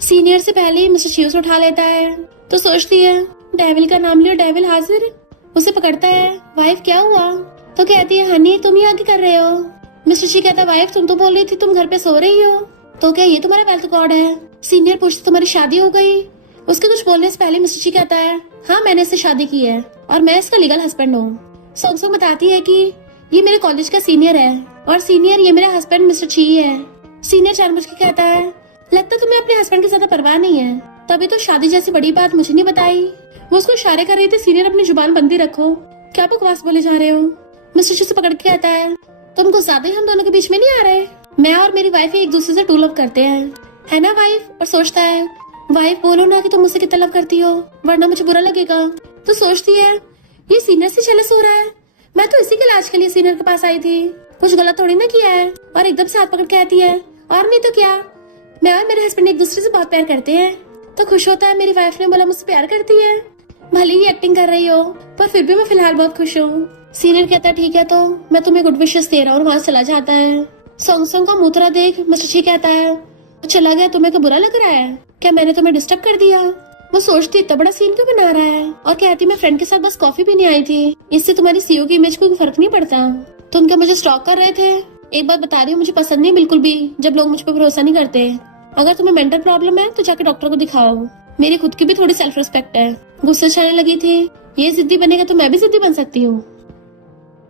सीनियर से पहले ही मिस्टर ची उसे उठा लेता है तो सोचती है डेविल का नाम लियो, डेविल हाजिर। उसे पकड़ता है वाइफ क्या हुआ? तो कहती है हनी तुम ही आगे कर रहे हो। मिस्टर ची कहता है वाइफ तुम तो बोल रही थी तुम घर पे सो रही हो, तो क्या ये तुम्हारा वेल्थ गॉड है? सीनियर पूछती तुम्हारी शादी हो गई? उसके कुछ बोलने से पहले मिस्टर ची कहता है हाँ मैंने इससे शादी की है और मैं इसका लीगल हस्बैंड हूँ। सॉन्ग बताती है कि ये मेरे कॉलेज का सीनियर है और सीनियर ये मेरा हस्बैंड मिस्टर ची है। सीनियर जानबूझ के कहता है लगता तुम्हें अपने हस्बैंड की ज्यादा परवाह नहीं है, तभी तो शादी जैसी बड़ी बात मुझे नहीं बताई। वो उसको इशारे कर रही थी सीनियर अपनी जुबान बंदी रखो, क्या बकवास बोले जा रहे हो? मिस्टर ची से पकड़ के कहता है तुमको ज्यादा ही हम दोनों के बीच में नहीं आ रहे, मैं और मेरी वाइफ एक दूसरे से टू लव करते हैं, है ना वाइफ? और सोचता है वाइफ बोलो ना कि तुम मुझसे कितना लव करती हो वरना मुझे बुरा लगेगा। तो सोचती है ये सीनियर से जेलस हो रहा है, मैं तो इसी के इलाज के लिए सीनियर के पास आई थी, कुछ गलत थोड़ी ना किया है। और एकदम से हाथ पकड़ के कहती है और नहीं तो क्या, मैं और मेरे हस्बैंड एक दूसरे से बहुत प्यार करते हैं। तो खुश होता है मेरी वाइफ ने बोला मुझसे प्यार करती है, भले ही एक्टिंग कर रही हो पर फिर भी मैं फिलहाल बहुत खुश हूँ। सीनियर कहता है ठीक है तो मैं तुम्हें गुड विशेस दे रहा हूँ और वहाँ चला जाता है। सॉन्ग का मुतरा देख मिस्टर ची कहता है तो चला गया, तुम्हें क्या बुरा लग रहा है? क्या मैंने तुम्हें डिस्टर्ब कर दिया? वो सोचती इतना बड़ा सीन क्यों बना रहा है और कहती मैं फ्रेंड के साथ बस कॉफी पीने आई थी, इससे तुम्हारी सीईओ की इमेज को कोई फर्क नहीं पड़ता। तुम क्या मुझे स्टॉक कर रहे थे? एक बात बता रही हूँ मुझे पसंद नहीं बिल्कुल भी जब लोग मुझ पर भरोसा नहीं करते। अगर तुम्हें मेंटल प्रॉब्लम है तो जाके डॉक्टर को दिखाओ, मेरी खुद की भी थोड़ी सेल्फ रिस्पेक्ट है। गुस्से छाने लगी थी ये जिद्दी बनेगा तो मैं भी जिद्दी बन सकती हूँ।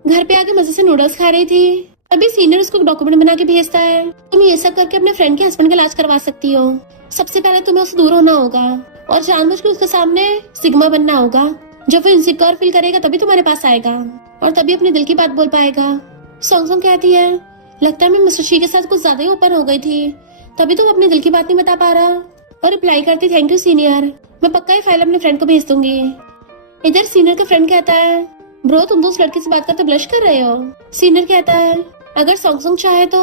घर पे आके मजे से नूडल्स खा रही थी, अभी सीनियर उसको डॉक्यूमेंट बना के भेजता है तुम ये सब करके अपने फ्रेंड के हस्बैंड का इलाज करवा सकती हो। सबसे पहले तुम्हें उससे दूर होना होगा और जानबूझ के उसके सामने सिग्मा बनना होगा। जब वो इनसिक्योर फील करेगा तभी तुम्हारे पास आएगा और तभी अपने दिल की बात बोल पाएगा। सॉन्ग कहती है लगता है मैं मिस्टर शी के साथ कुछ ज्यादा ही ओपन हो गई थी, तभी तो वो अपने दिल की बात नहीं बता पा रहा। और रिप्लाई करती थैंक यू सीनियर, मैं पक्का ये फाइल अपने फ्रेंड को भेज दूंगी। इधर सीनियर का फ्रेंड कहता है ब्रो तुम तो उस लड़के से बात करते ब्लश कर रहे हो। सीनियर कहता है अगर सॉन्ग चाहे तो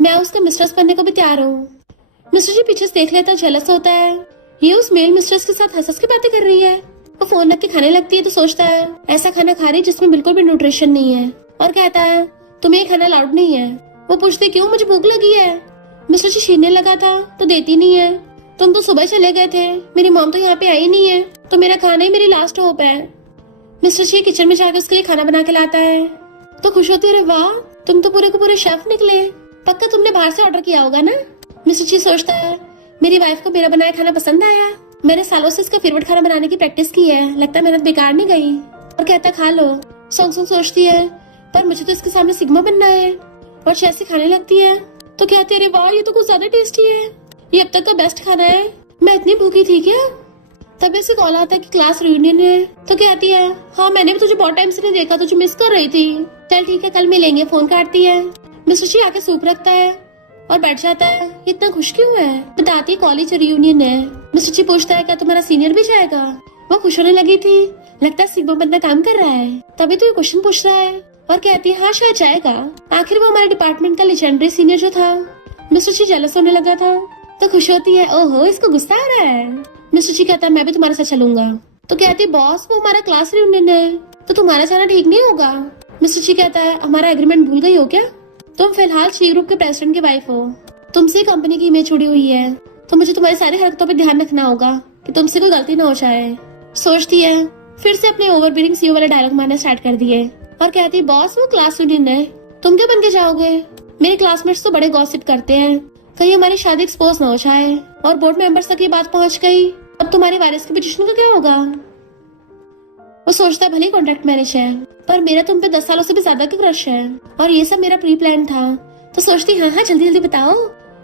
मैं उसका मिस्ट्रेस बनने को भी तैयार हूँ। मिस्टर जी पीछे से देख लेता जेलस होता है, ये उस मेल मिस्ट्रेस के साथ हंस के बातें कर रही है। वो फोन रख के खाने लगती है तो सोचता है ऐसा खाना खा रही जिसमें बिल्कुल भी न्यूट्रिशन नहीं है और कहता है तुम्हें ये खाना अलाउड नहीं है। वो पूछते क्यों, मुझे भूख लगी है। मिस्टर जी छीनने लगा था तो देती नहीं है, तुम तो सुबह चले गए थे, मेरी मॉम तो यहाँ पे आई नहीं है, तो मेरा खाना ही मेरी लास्ट होप है। मिस्टर ची किचन में जाकर उसके लिए खाना बना के लाता है तो खुश होती है, अरे वाह तुम तो पूरे को पूरे शेफ निकले, पक्का तुमने बाहर से ऑर्डर किया होगा ना। मिस्टर ची सोचता है मेरी वाइफ को मेरा बनाया खाना पसंद आया, मैंने सालों से इसका फेवरेट खाना बनाने की प्रैक्टिस की है, लगता है मेहनत बेकार नहीं गई। और कहता खा लो। सोंग सोंग सोचती है पर मुझे तो इसके सामने सिग्मा बनना है। और जैसे खाने लगती है तो कहती है, अरे वाह ये तो कुछ ज्यादा टेस्टी है, ये अब तक का बेस्ट खाना है, मैं इतनी भूखी थी क्या। तभी से कॉल आता है कि क्लास रियूनियन है। तो कहती है, हाँ मैंने भी तुझे बहुत टाइम से नहीं देखा, तुझे मिस कर रही थी, चल ठीक है कल मिलेंगे। फोन काटती है। मिस्टर ची आके सूप रखता है और बैठ जाता है। ये इतना खुश क्यों है। बताती है कॉलेज रियूनियन है। मिस्टर ची पूछता है क्या तुम्हारा सीनियर भी जाएगा। वो खुश होने लगी थी, लगता है सिग्मा बंदा काम कर रहा है, तभी तो ये क्वेश्चन पूछ रहा है। और कहती है हाँ शायद जाएगा, आखिर वो हमारे डिपार्टमेंट का लेजेंडरी सीनियर जो था। मिस्टर ची जेलस होने लगा था तो खुश होती है, ओहो इसको गुस्सा आ रहा है। मिस्टर ची कहता है मैं भी तुम्हारे साथ चलूंगा। तो कहती है बॉस वो हमारा क्लास रियूनियन है तो तुम्हारा जाना ठीक नहीं होगा। मिस्टर ची कहता है हमारा एग्रीमेंट भूल गई हो क्या, तुम फिलहाल ची ग्रुप के प्रेसिडेंट की वाइफ हो, तुमसे कंपनी की इमेज जुड़ी हुई है, तो मुझे तुम्हारी सारी हरकतों पर ध्यान रखना होगा कि तुमसे कोई गलती ना हो जाए। सोचती है फिर से अपने ओवरबीरिंग सीईओ वाला डायलॉग मारना स्टार्ट कर दिए और कहती है बॉस वो क्लास रियूनियन है, तुम क्या बन के जाओगे, मेरे क्लासमेट्स तो बड़े गॉसिप करते हैं, कहीं हमारी शादी एक्सपोज ना हो जाए, और बोर्ड मेंबर्स तक ये बात पहुंच गई, अब तुम्हारे वारिस की पोजीशन का क्या होगा। वो सोचता है भले कॉन्ट्रैक्ट मैरिज है पर मेरा तुम पे 10 सालों से भी ज्यादा का क्रश है और ये सब मेरा प्री प्लान था। तो सोचती हाँ हाँ जल्दी जल्दी बताओ,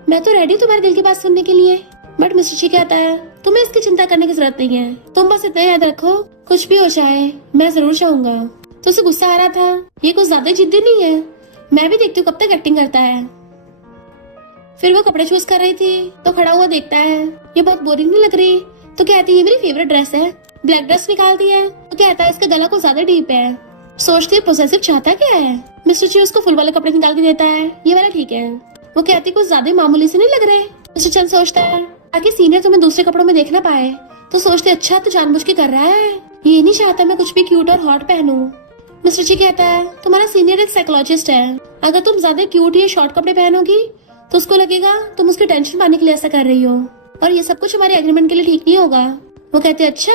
मैं तो रेडी तुम्हारे दिल की बात सुनने के लिए। बट मिस्टर ची कहता है तुम्हें इसकी चिंता करने की जरूरत नहीं है, तुम बस इतना याद रखो कुछ भी हो जाए मैं जरूर जाऊंगा। तो उसे गुस्सा आ रहा था, ये कुछ ज्यादा जिद्दी नहीं है, मैं भी देखती हूँ कब तक एक्टिंग करता है। फिर वो कपड़े चूज कर रही थी तो खड़ा हुआ देखता है ये बहुत बोरिंग नहीं लग रही। तो कहती है ये मेरी फेवरेट ड्रेस है, ब्लैक ड्रेस निकालती है। तो कहता है इसका गला कुछ ज्यादा डीप है। सोचती है पोसेसिव चाहता क्या है। मिस्टर ची उसको फुल वाले कपड़े निकाल के देता है, ये वाला ठीक है। वो कहती कुछ ज्यादा मामूली से नहीं लग रहे। मिस्टर चंद सोचता है ताकि सीनियर तुम्हें दूसरे कपड़ों में देख ना पाए। तो सोचते अच्छा तो जानबूझ के कर रहा है, ये नहीं चाहता मैं कुछ भी क्यूट और हॉट पहनूं। मिस्टर ची कहता है तुम्हारा सीनियर एक साइकोलॉजिस्ट है, अगर तुम ज्यादा क्यूट या शॉर्ट कपड़े पहनोगी तो उसको लगेगा तुम उसकी टेंशन पाने के लिए ऐसा कर रही हो, और ये सब कुछ हमारे एग्रीमेंट के लिए ठीक नहीं होगा। वो कहते अच्छा।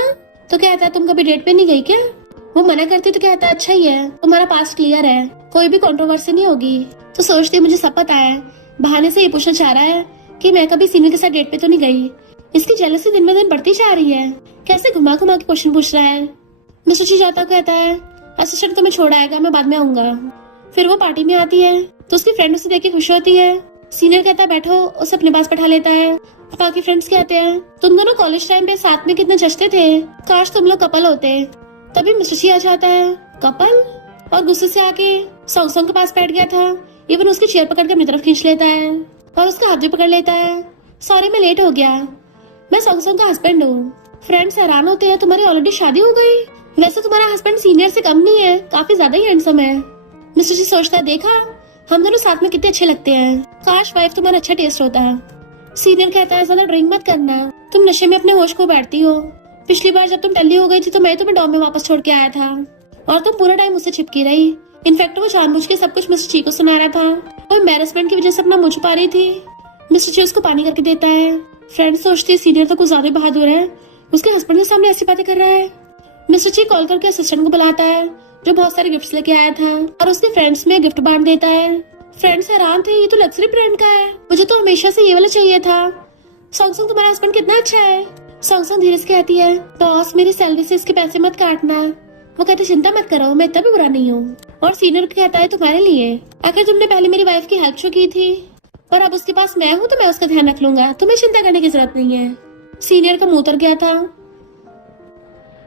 तो कहता है तुम कभी डेट पे नहीं गई क्या। वो मना करती तो कहता है अच्छा ही है, तुम्हारा पास क्लियर है, कोई भी कंट्रोवर्सी नहीं होगी। तो सोचती मुझे सब पता है, बहाने से ये पूछना चाह रहा है कि मैं कभी सीनियर के साथ डेट पे तो नहीं गई। इसकी जेलसी दिन में दिन बढ़ती जा रही है, कैसे घुमा घुमा के क्वेश्चन पूछ रहा है। मिस्टर ची जाता कहता है असिस्टेंट तुम्हें छोड़ आएगा, मैं बाद में आऊंगा। फिर वो पार्टी में आती है तो उसकी फ्रेंड उसे देख के खुश होती है। सीनियर कहता है बैठो, उसे अपने पास बैठा लेता है। बाकी फ्रेंड्स कहते हैं तुम दोनों कॉलेज टाइम पे साथ में कितना जचते थे, काश तुम लोग कपल होते। तभी मिस्टर ची आ जाता है, कपल, और गुस्से से आके सोंग सोंग के पास बैठ गया था, इवन उसकी चेयर पकड़ के अपनी तरफ खींच लेता है और उसका हाथ भी पकड़ लेता है। सॉरी मैं लेट हो गया, मैं सोंग सोंग का हस्बैंड हूँ। फ्रेंड्स हैरान होते हैं तुम्हारी ऑलरेडी शादी हो गई, वैसे तुम्हारा हस्बैंड सीनियर से कम नहीं है, काफी ज्यादा ही हैंडसम है। मिस्टर ची सोचता है देखा हम दोनों साथ में कितने अच्छे लगते हैं, काश वाइफ तुम्हारा अच्छा टेस्ट होता। सीनियर कहता है ज्यादा ड्रिंक मत करना, तुम नशे में अपने होश खो बैठती हो, पिछली बार जब तुम टल्ली हो गई थी तो मैं तुम्हें डॉम में वापस छोड़ के आया था और तुम पूरा टाइम मुझसे चिपकी रही। इनफैक्ट वो जानबूझ के सब कुछ मिस्टर ची को सुना रहा था, वो एम्बैरेसमेंट की वजह से अपना मुंह छुपा रही थी। मिस्टर ची उसको पानी करके देता है। फ्रेंड सोचती है सीनियर तो कुछ ज्यादा बहादुर है, उसके हस्बैंड के सामने ऐसी बातें कर रहा है। मिस्टर ची कॉल करके असिस्टेंट को बुलाता है जो बहुत सारे गिफ्ट्स लेके आया था और उसके फ्रेंड्स में गिफ्ट बांट देता है। फ्रेंड्स हैरान थे, ये तो लग्जरी ब्रांड का है, मुझे तो हमेशा से ये वाला चाहिए था। सोंग सोंग तुम्हारा हस्बैंड कितना अच्छा है। सोंग सोंग धीरे से कहती है बॉस मेरी सैलरी से इसके पैसे मत काटना। वो कहते चिंता मत करो, मैं इतना भी बुरा नहीं हूँ। और सीनियर कहता है तुम्हारे लिए, आखिर तुमने पहले मेरी वाइफ की हेल्प जो की थी, पर अब उसके पास मैं हूँ तो मैं उसका ध्यान रख लूंगा, तुम्हें चिंता करने की जरूरत नहीं है। सीनियर का मुंह उतर गया था।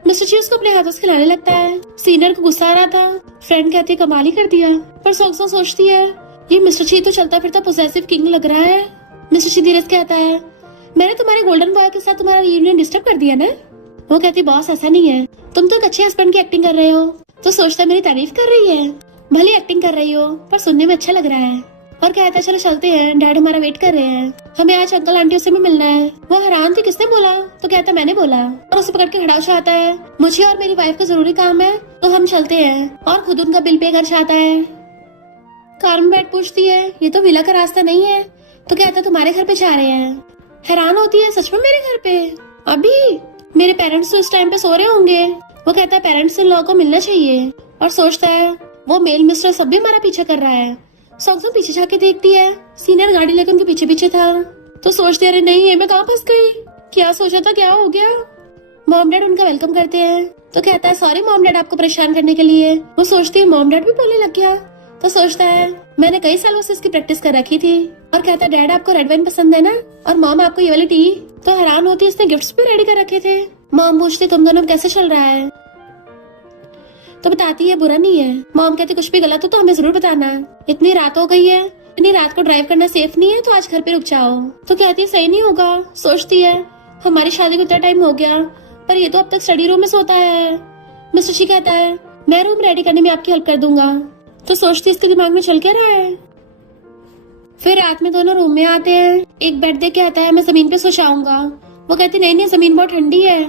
मिस्टर ची उसको अपने हाथों से खिलाने लगता है। सीनियर को गुस्सा आ रहा था। फ्रेंड कहती है कमाल ही कर दिया, पर सोंग सोंग सोचती है ये मिस्टर ची तो चलता फिरता पोसेसिव किंग लग रहा है। मिस्टर ची धीरे से कहता है मैंने तुम्हारे गोल्डन बॉय के साथ तुम्हारा रियूनियन डिस्टर्ब कर दिया ना। वो कहती बॉस ऐसा नहीं है, तुम तो एक अच्छे हस्बैंड की एक्टिंग कर रहे हो। तो सोचता मेरी तारीफ कर रही है, भले एक्टिंग कर रही हो पर सुनने में अच्छा लग रहा है। और कहता चलो चलते हैं, डैड हमारा वेट कर रहे हैं, हमें आज अंकल आंटी से भी मिलना है। वो हैरान थी किसने बोला, तो कहता मैंने बोला, और उसे पकड़ के खड़ा हो जाता है। मुझे और मेरी वाइफ का जरूरी काम है तो हम चलते हैं, और खुद उनका बिल पे कर जाता है। कार में बैठ पूछती है ये तो विला का रास्ता नहीं है। तो कहता तुम्हारे घर पे जा रहे हैं। हैरान होती है सच में मेरे घर पे अभी। मेरे पेरेंट्स तो इस टाइम पे सो रहे होंगे। वो कहता है पेरेंट्स इन लॉ को मिलना चाहिए और सोचता है वो मेल मिस्टर सब भी हमारा पीछा कर रहा है। सॉन्ग पीछे जाके देखती है, सीनियर गाड़ी लेकर उनके पीछे पीछे था। तो सोचती है अरे नहीं ये मैं कहाँ फंस गई, क्या सोचा था क्या हो गया। मॉम डैड उनका वेलकम करते हैं तो कहता है सॉरी मॉम डैड आपको परेशान करने के लिए। वो सोचती है मॉम डैड भी बोलने लग गया तो सोचता है मैंने कई सालों से इसकी प्रैक्टिस कर रखी थी। और कहता है डैड आपको रेड वाइन पसंद है ना, और मॉम आपको ये वाली टी। तो हैरान होती है इसने गिफ्ट्स भी रेडी कर रखे थे। मॉम पूछती तुम दोनों कैसे चल रहा है, तो बताती है बुरा नहीं है। मॉम कहती कुछ भी गलत हो तो हमें जरूर बताना, इतनी रात हो गई है, इतनी रात को ड्राइव करना सेफ नहीं है तो आज घर पे रुक जाओ। तो कहती है सही नहीं होगा। सोचती है हमारी शादी को इतना टाइम हो गया पर ये तो अब तक स्टडी रूम में सोता है। मिस्टर शी कहता है मैं रूम रेडी करने में आपकी हेल्प कर दूंगा। तो सोचती इसके दिमाग में चल क्या रहा है। फिर रात में दोनों रूम में आते हैं। एक बेड देख के आता है मैं जमीन पे सो जाऊंगा। वो कहती नहीं नहीं जमीन बहुत ठंडी है,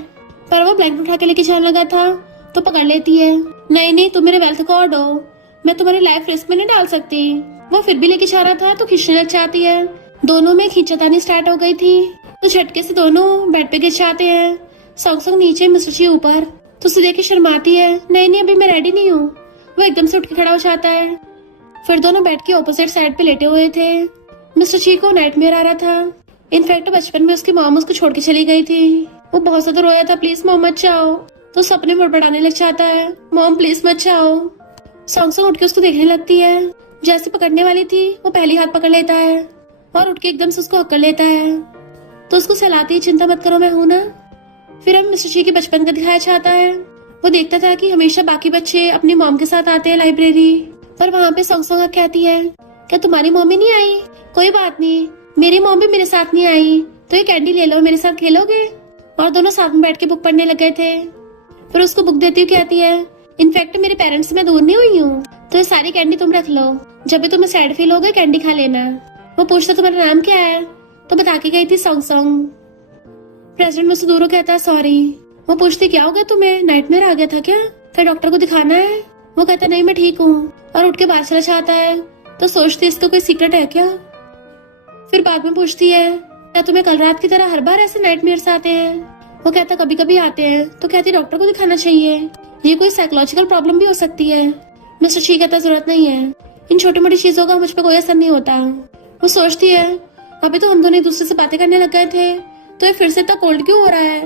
पर वो ब्लैंकेट उठा के लेके जाने लगा था तो पकड़ लेती है नहीं नहीं तुम मेरे वेल्थ गॉड हो, मैं तुम्हारी लाइफ रिस्क में नहीं डाल सकती। वो फिर भी लेके जा रहा था तो खींचने लग जाती है। दोनों में खींचातानी स्टार्ट हो गई थी तो झटके से दोनों बेड पे गिर जाते हैं। सॉन्ग नीचे मिस्टर शी ऊपर। तो उसे देख के शर्माती है नहीं नहीं अभी मैं रेडी नहीं हूँ। वो एकदम से उठ के खड़ा हो जाता है। फिर दोनों बेड के ऑपोजिट साइड पे लेटे हुए थे। मिस्टर शी को नाइटमेयर आ रहा था। इनफैक्ट बचपन में उसकी मॉम उसको छोड़ के चली गई थी। वो बहुत ज्यादा रोया था प्लीज मॉम मत जाओ। तो सपने बड़बड़ाने लग जाता है मॉम प्लीज मत जाओ। सॉन्ग उठ के उसको देखने लगती है। जैसे पकड़ने वाली थी वो पहली हाथ पकड़ लेता है और उठ के एकदम से उसको हक्कर लेता है। तो उसको सहलाती है चिंता मत करो मैं हूं ना। फिर हम मिस्टर शी के बचपन का दिखाया जाता है। वो देखता था कि हमेशा बाकी बच्चे अपनी मॉम के साथ आते हैं लाइब्रेरी, पर वहाँ पे सॉन्ग कहती है क्या तुम्हारी मम्मी नहीं आई, कोई बात नहीं मेरी मॉम भी मेरे साथ नहीं आई तो ये कैंडी ले लो मेरे साथ खेलोगे। और दोनों साथ में बैठ के बुक पढ़ने लग गए थे। फिर उसको बुक देती हुई कहती है इनफैक्ट मेरे पेरेंट्स से मैं दूर नहीं हुई हूँ तो ये सारी कैंडी तुम रख लो, जब भी तुम्हें सैड फील होगा कैंडी खा लेना। वो पूछता तुम्हारा नाम क्या है तो बता के गई थी सॉन्ग। प्रेसिडेंट मुझसे दूर हो कहता है सॉरी। वो पूछती क्या हो गया तुम्हें, नाइटमेयर आ गया था क्या, फिर डॉक्टर को दिखाना है। वो कहता नहीं मैं ठीक हूँ और उठ के बाहर चला जाता है। तो सोचती इसका कोई सीक्रेट है क्या। फिर बाद में पूछती है क्या तुम्हें कल रात की तरह हर बार ऐसे नाइटमेयर्स आते हैं। वो कहता कभी कभी आते हैं। तो कहती डॉक्टर को दिखाना चाहिए, ये कोई साइकोलॉजिकल प्रॉब्लम भी हो सकती है। मिस्टर शी कहता जरूरत नहीं है, इन छोटी मोटी चीजों का मुझ पर कोई असर नहीं होता। वो सोचती है अभी तो हम दोनों एक दूसरे से बातें करने लग गए थे तो ये फिर से इतना कोल्ड क्यों हो रहा है।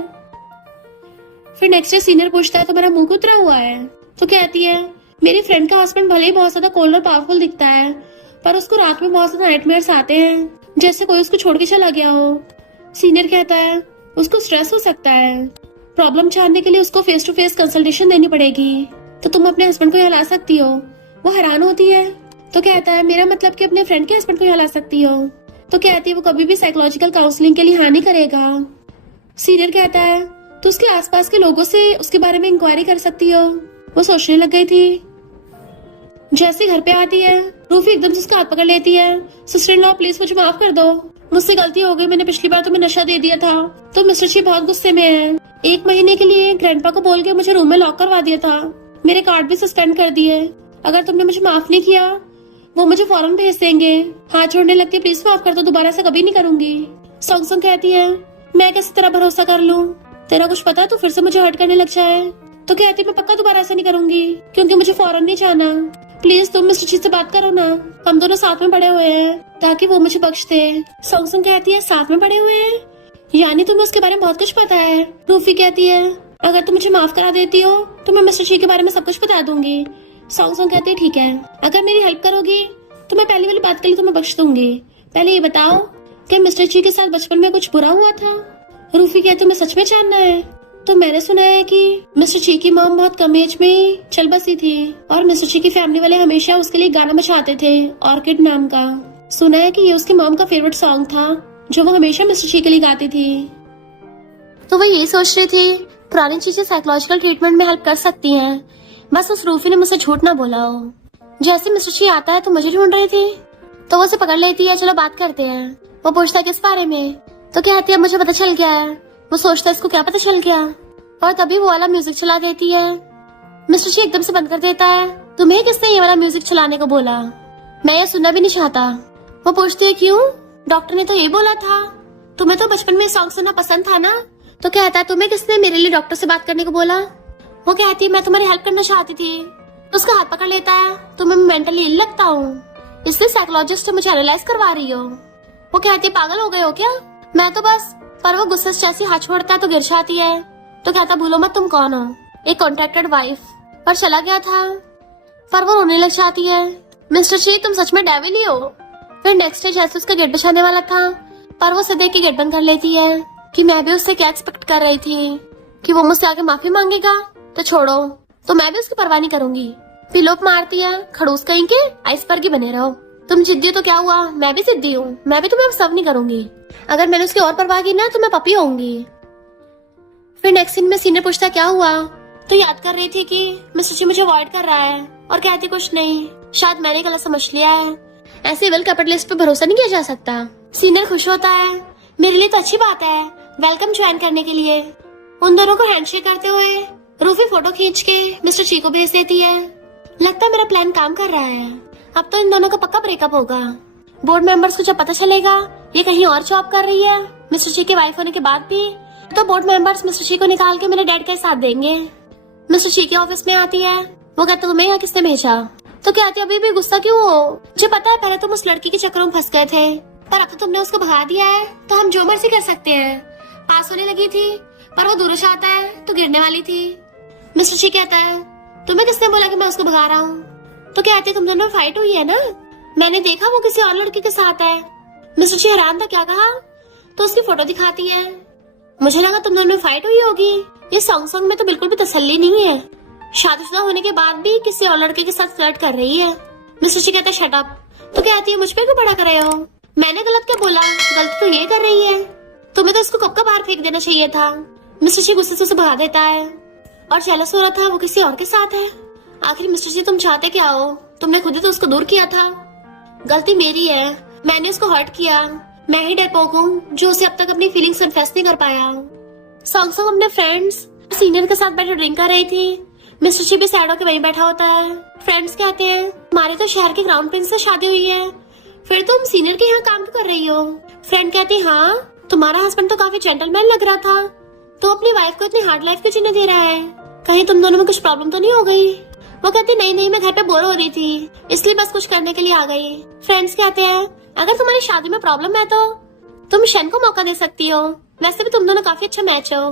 फिर नेक्स्ट डे सीनियर पूछता है तुम्हारा मुंह क्यों उतरा हुआ है। तो कहती है मेरी फ्रेंड का हस्बैंड भले ही बहुत ज्यादा कोल्ड और पावरफुल दिखता है पर उसको रात में बहुत ज्यादा नाइटमेयर्स आते हैं जैसे कोई उसको छोड़ के चला गया हो। सीनियर कहता है उसको स्ट्रेस हो सकता है, प्रॉब्लम जानने के लिए उसको फेस टू फेस कंसल्टेशन देनी पड़ेगी, तो तुम अपने हस्बैंड को यहाँ ला सकती हो। वो हैरान होती है तो कहता है मेरा मतलब कि अपने फ्रेंड के हस्बैंड को यहाँ ला सकती हो। तो कहती है वो कभी भी साइकोलॉजिकल काउंसलिंग के लिए हाँ नहीं करेगा। सीनियर कहता है तो उसके आसपास के लोगों से उसके बारे में इंक्वायरी कर सकती हो। वो सोचने लग गई थी। जैसे घर पे आती है रूफी एकदम से उसका हाथ पकड़ लेती है। सिस्टर इन लॉ प्लीज मुझे माफ कर दो, मुझसे गलती हो गई, मैंने पिछली बार तुम्हें नशा दे दिया था। तो मिस्टर शी बहुत गुस्से में है। 1 महीने के लिए ग्रैंडपा को बोल के मुझे रूम में लॉक करवा दिया था, मेरे कार्ड भी सस्पेंड कर दिए। अगर तुमने मुझे माफ नहीं किया वो मुझे फौरन भेज देंगे। हाथ जोड़ने लगती है प्लीज माफ कर दो, दोबारा से कभी नहीं करूंगी। सॉन्ग कहती है मैं कैसे तेरा भरोसा कर लूं, तेरा कुछ पता तो फिर से मुझे हर्ट करने लग जाए। तो कहती मैं पक्का दोबारा से नहीं करूंगी क्योंकि मुझे फौरन नहीं जाना, प्लीज तुम मिस्टर शी से बात करो ना, हम दोनों साथ में पड़े हुए हैं ताकि वो मुझे बख्श दे। सॉन्ग कहती है साथ में पड़े हुए हैं यानी तुम्हें उसके बारे में बहुत कुछ पता है। रूफी कहती है अगर तुम मुझे माफ करा देती हो तो मैं मिस्टर शी के बारे में सब कुछ बता दूंगी। सॉन्ग कहती है ठीक है, अगर मेरी हेल्प करोगी तो मैं पहली वाली बात के लिए तुम्हें बख्श दूंगी। पहले ये बताओ कि मिस्टर शी के साथ बचपन में कुछ बुरा हुआ था। रूफी कहती मैं सच में जानना है। तो मैंने सुना है कि मिस्टर ची की मॉम बहुत कम एज में ही चल बसी थी और मिस्टर ची की फैमिली वाले हमेशा उसके लिए गाना बजाते थे ऑर्किड नाम का। सुना है कि ये उसकी मॉम का फेवरेट सॉन्ग था जो वो हमेशा मिस्टर ची के लिए गाती थी। तो वो ये सोच रही थी पुरानी चीजें साइकोलॉजिकल ट्रीटमेंट में हेल्प कर सकती हैं, बस उस रूफी ने मुझसे झूठ ना बोला हो। जैसे मिस्टर ची आता है तो मुझे ढूंढ रही थी तो वो उसे पकड़ लेती है, चलो बात करते हैं। वो पूछता है किस बारे में। तो कहती है मुझे पता चल गया है। वो सोचता है इसको क्या पता चल गया और तभी वो वाला म्यूजिक चला देती है। मिस्टर शी एकदम से बंद कर देता है। तुम्हें किसने ये वाला म्यूजिक चलाने को बोला, मैं ये सुनना भी नहीं चाहता। वो पूछती है क्यों, डॉक्टर ने तो ये बोला था, तुम्हें तो बचपन में सॉन्ग सुनना पसंद था ना, तो कहता है तुम्हें किसने मेरे लिए डॉक्टर से बात करने को बोला? वो कहती है मैं तुम्हारी हेल्प करना चाहती थी। उसका हाथ पकड़ लेता है, तुम्हें मेंटली इल लगता हूँ, इसलिए साइकोलॉजिस्ट मुझे एनालाइज करवा रही हो। वो कहती है पागल हो गए हो क्या? मैं तो बस। पर वो गुस्से से जैसी हाथ छोड़ता है तो गिर जाती है। तो कहता भूलो मत तुम कौन हो, एक कॉन्ट्रैक्टेड वाइफ। पर चला गया था। पर वो रोने लग जाती है, मिस्टर शी तुम सच में डेविल ही हो। फिर नेक्स्ट डे जैसे उसका गेट बचाने वाला था, पर वो सीधे के गेट बंद कर लेती है कि मैं भी उससे क्या एक्सपेक्ट कर रही थी कि वो मुझसे आगे माफी मांगेगा। तो छोड़ो, तो मैं भी उसकी परवाह नहीं करूंगी। पिलोप मारती है, खड़ूस कहीं के आइसबर्ग ही बने रहो। तुम जिद्दी हो तो क्या हुआ, मैं भी जिद्दी हूँ, मैं भी तुम्हें सर्व नहीं करूंगी। अगर मैंने उसकी और परवाह की ना तो मैं पपी होंगी। फिर नेक्स्ट सीन में सीनियर पूछता क्या हुआ? तो याद कर रही थी कि मिस्टर शी मुझे अवॉइड कर रहा है और कहती कुछ नहीं, शायद मैंने गलत समझ लिया है। ऐसे वेल कैपिटलिस्ट पे भरोसा नहीं किया जा सकता। सीनियर खुश होता है, मेरे लिए तो अच्छी बात है, वेलकम ज्वाइन करने के लिए। उन दोनों को हैंडशेक करते हुए रूफी फोटो खींच के मिस्टर शी को भेज देती है। लगता है मेरा प्लान काम कर रहा है, अब तो इन दोनों का पक्का ब्रेकअप होगा। बोर्ड मेंबर्स को जब पता चलेगा ये कहीं और जॉब कर रही है मिस्टर शी की वाइफ होने के बाद भी, तो बोर्ड मेंबर्स मिस्टर शी को निकाल के मेरे डैड का साथ देंगे। मिस्टर शी के ऑफिस में आती है, वो कहता तुम्हें यहाँ किसने भेजा? तो कहती अभी भी गुस्सा क्यों हो? मुझे पता है पहले तुम उस लड़की के चक्करों में फंस गए थे, पर अब तो तुमने उसको भगा दिया है, तो हम जो मर्जी कर सकते हैं। पास होने लगी थी पर वो दूर जाता है तो गिरने वाली थी। मिस्टर शी कहता है तुम्हें किसने बोला कि मैं उसको भगा रहा हूँ? तो कहते तुम दोनों में फाइट हुई है ना, मैंने देखा वो किसी और लड़की के साथ है। मिस्टर शी हैरान था, क्या कहा? तो उसकी फोटो दिखाती है। मुझे लगा तुम दोनों में फाइट हुई होगी। ये सॉन्ग में तो बिल्कुल भी तसल्ली नहीं है, शादीशुदा होने के बाद भी किसी और लड़के के साथ फ्लर्ट कर रही है। मिस्टर शी कहता है शट अप। तो कहती है मुझ पे क्यों बड़ा कर रहे हो, मैंने गलत क्या बोला, गलती तो ये कर रही है, तुम्हें तो इसको कब का बाहर फेंक देना चाहिए था। मिस्टर शी गुस्से से उसे भगा देता है और जेलस हो रहा था वो किसी और के साथ है। आखिर मिस्टर शी तुम चाहते क्या हो, तुमने खुद ही तो उसको दूर किया था। गलती मेरी है, मैंने उसको हर्ट किया, मैं ही डरपोक हूँ जो उसे अब तक अपनी फीलिंग्स कन्फेस नहीं कर पाया। सॉन्ग अपने फ्रेंड्स सीनियर के साथ बैठे ड्रिंक कर रही थी। मिस्टर शी भी सैड होकर वहीं बैठा होता है। फ्रेंड्स कहते हैं हमारी तो शहर के क्राउन प्रिंस से शादी हुई है, फिर तुम सीनियर के यहाँ काम क्यों कर रही हो? फ्रेंड कहती है हाँ तुम्हारा हस्बैंड तो काफी जेंटलमैन लग रहा था, तो अपनी वाइफ को इतनी हार्ड लाइफ क्यों जीने दे रहा है, कहीं तुम दोनों में कुछ प्रॉब्लम तो नहीं हो गई? वो कहती नहीं मैं घर पे बोर हो रही थी इसलिए बस कुछ करने के लिए आ गई। फ्रेंड्स कहते हैं अगर तुम्हारी शादी में प्रॉब्लम है तो तुम शन को मौका दे सकती हो, वैसे भी तुम दोनों काफी अच्छा मैच हो।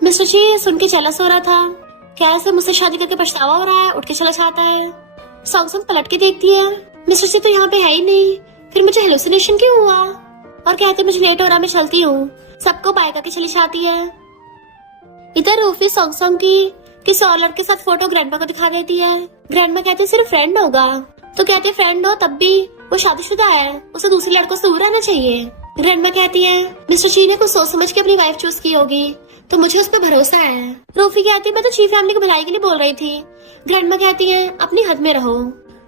मिस्टर शी सुन के जेलस हो रहा था, क्या ऐसे मुझसे शादी करके पछतावा हो रहा है, उठ के चला जाता है। सॉन्ग पलट के देखती है, मिस्टर शी तो यहाँ पे है ही नहीं, फिर मुझे हेलुसिनेशन क्यों हुआ? और कहते मुझे लेट हो रहा, मैं चलती हूँ। सबको बाय करके चली जाती है। इधर रूफी सॉन्ग की किसी और लड़के के साथ फोटो ग्रैंडमा को दिखा देती है। ग्रैंडमा कहती सिर्फ फ्रेंड होगा, तो कहते फ्रेंड हो तब भी वो शादीशुदा है, उसे दूसरी लड़कों से दूर रहना चाहिए। ग्रैंडमा कहती है मिस्टर शी ने कुछ सोच समझ के अपनी वाइफ चूज की होगी, तो मुझे उस पर भरोसा है। रूफी कहती है मैं तो ची फैमिली की भलाई के लिए बोल रही थी। ग्रैंडमा कहती है अपनी हद में रहो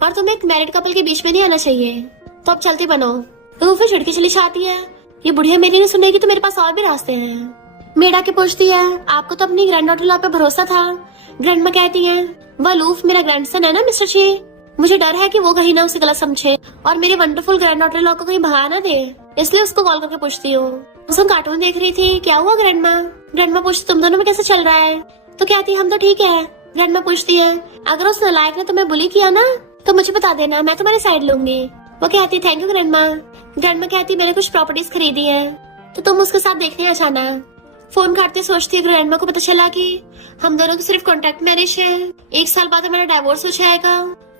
और तुम्हें एक मैरिड कपल के बीच में नहीं आना चाहिए, तो अब चलती बनो। रूफी छिड़ के चली जाती है, ये बुढ़िया मेरी नहीं सुनेगी तो मेरे पास और भी रास्ते हैं। मेड आके पूछती है आपको तो अपनी ग्रैंड डॉटर लॉ पे भरोसा था। ग्रैंडमा कहती है वह लूफ मेरा ग्रैंडसन है ना मिस्टर शी, मुझे डर है कि वो कहीं ना उसे गलत समझे और मेरे वंडरफुल ग्रैंड डॉटर लॉ को कहीं भगा ना दे, इसलिए उसको कॉल करके पूछती हूँ। उसको कार्टून देख रही थी, क्या हुआ ग्रैंडमा? ग्रैंडमा पूछती तुम दोनों में कैसे चल रहा है? तो कहती हम तो ठीक है। ग्रैंडमा पूछती है अगर उस नालायक ने तुम्हें बुली किया ना तो मुझे बता देना, मैं तुम्हारी साइड लूंगी। वो कहती थैंक यू ग्रैंडमा। ग्रैंडमा कहती मैंने कुछ प्रॉपर्टीज खरीदी है तो तुम उसके साथ देखने आ जाना। फोन काटते सोचती है ग्रैंडमा को पता चला कि हम दोनों की सिर्फ कॉन्ट्रैक्ट मैरिज है, 1 साल बाद हमारा डाइवोर्स हो जाएगा,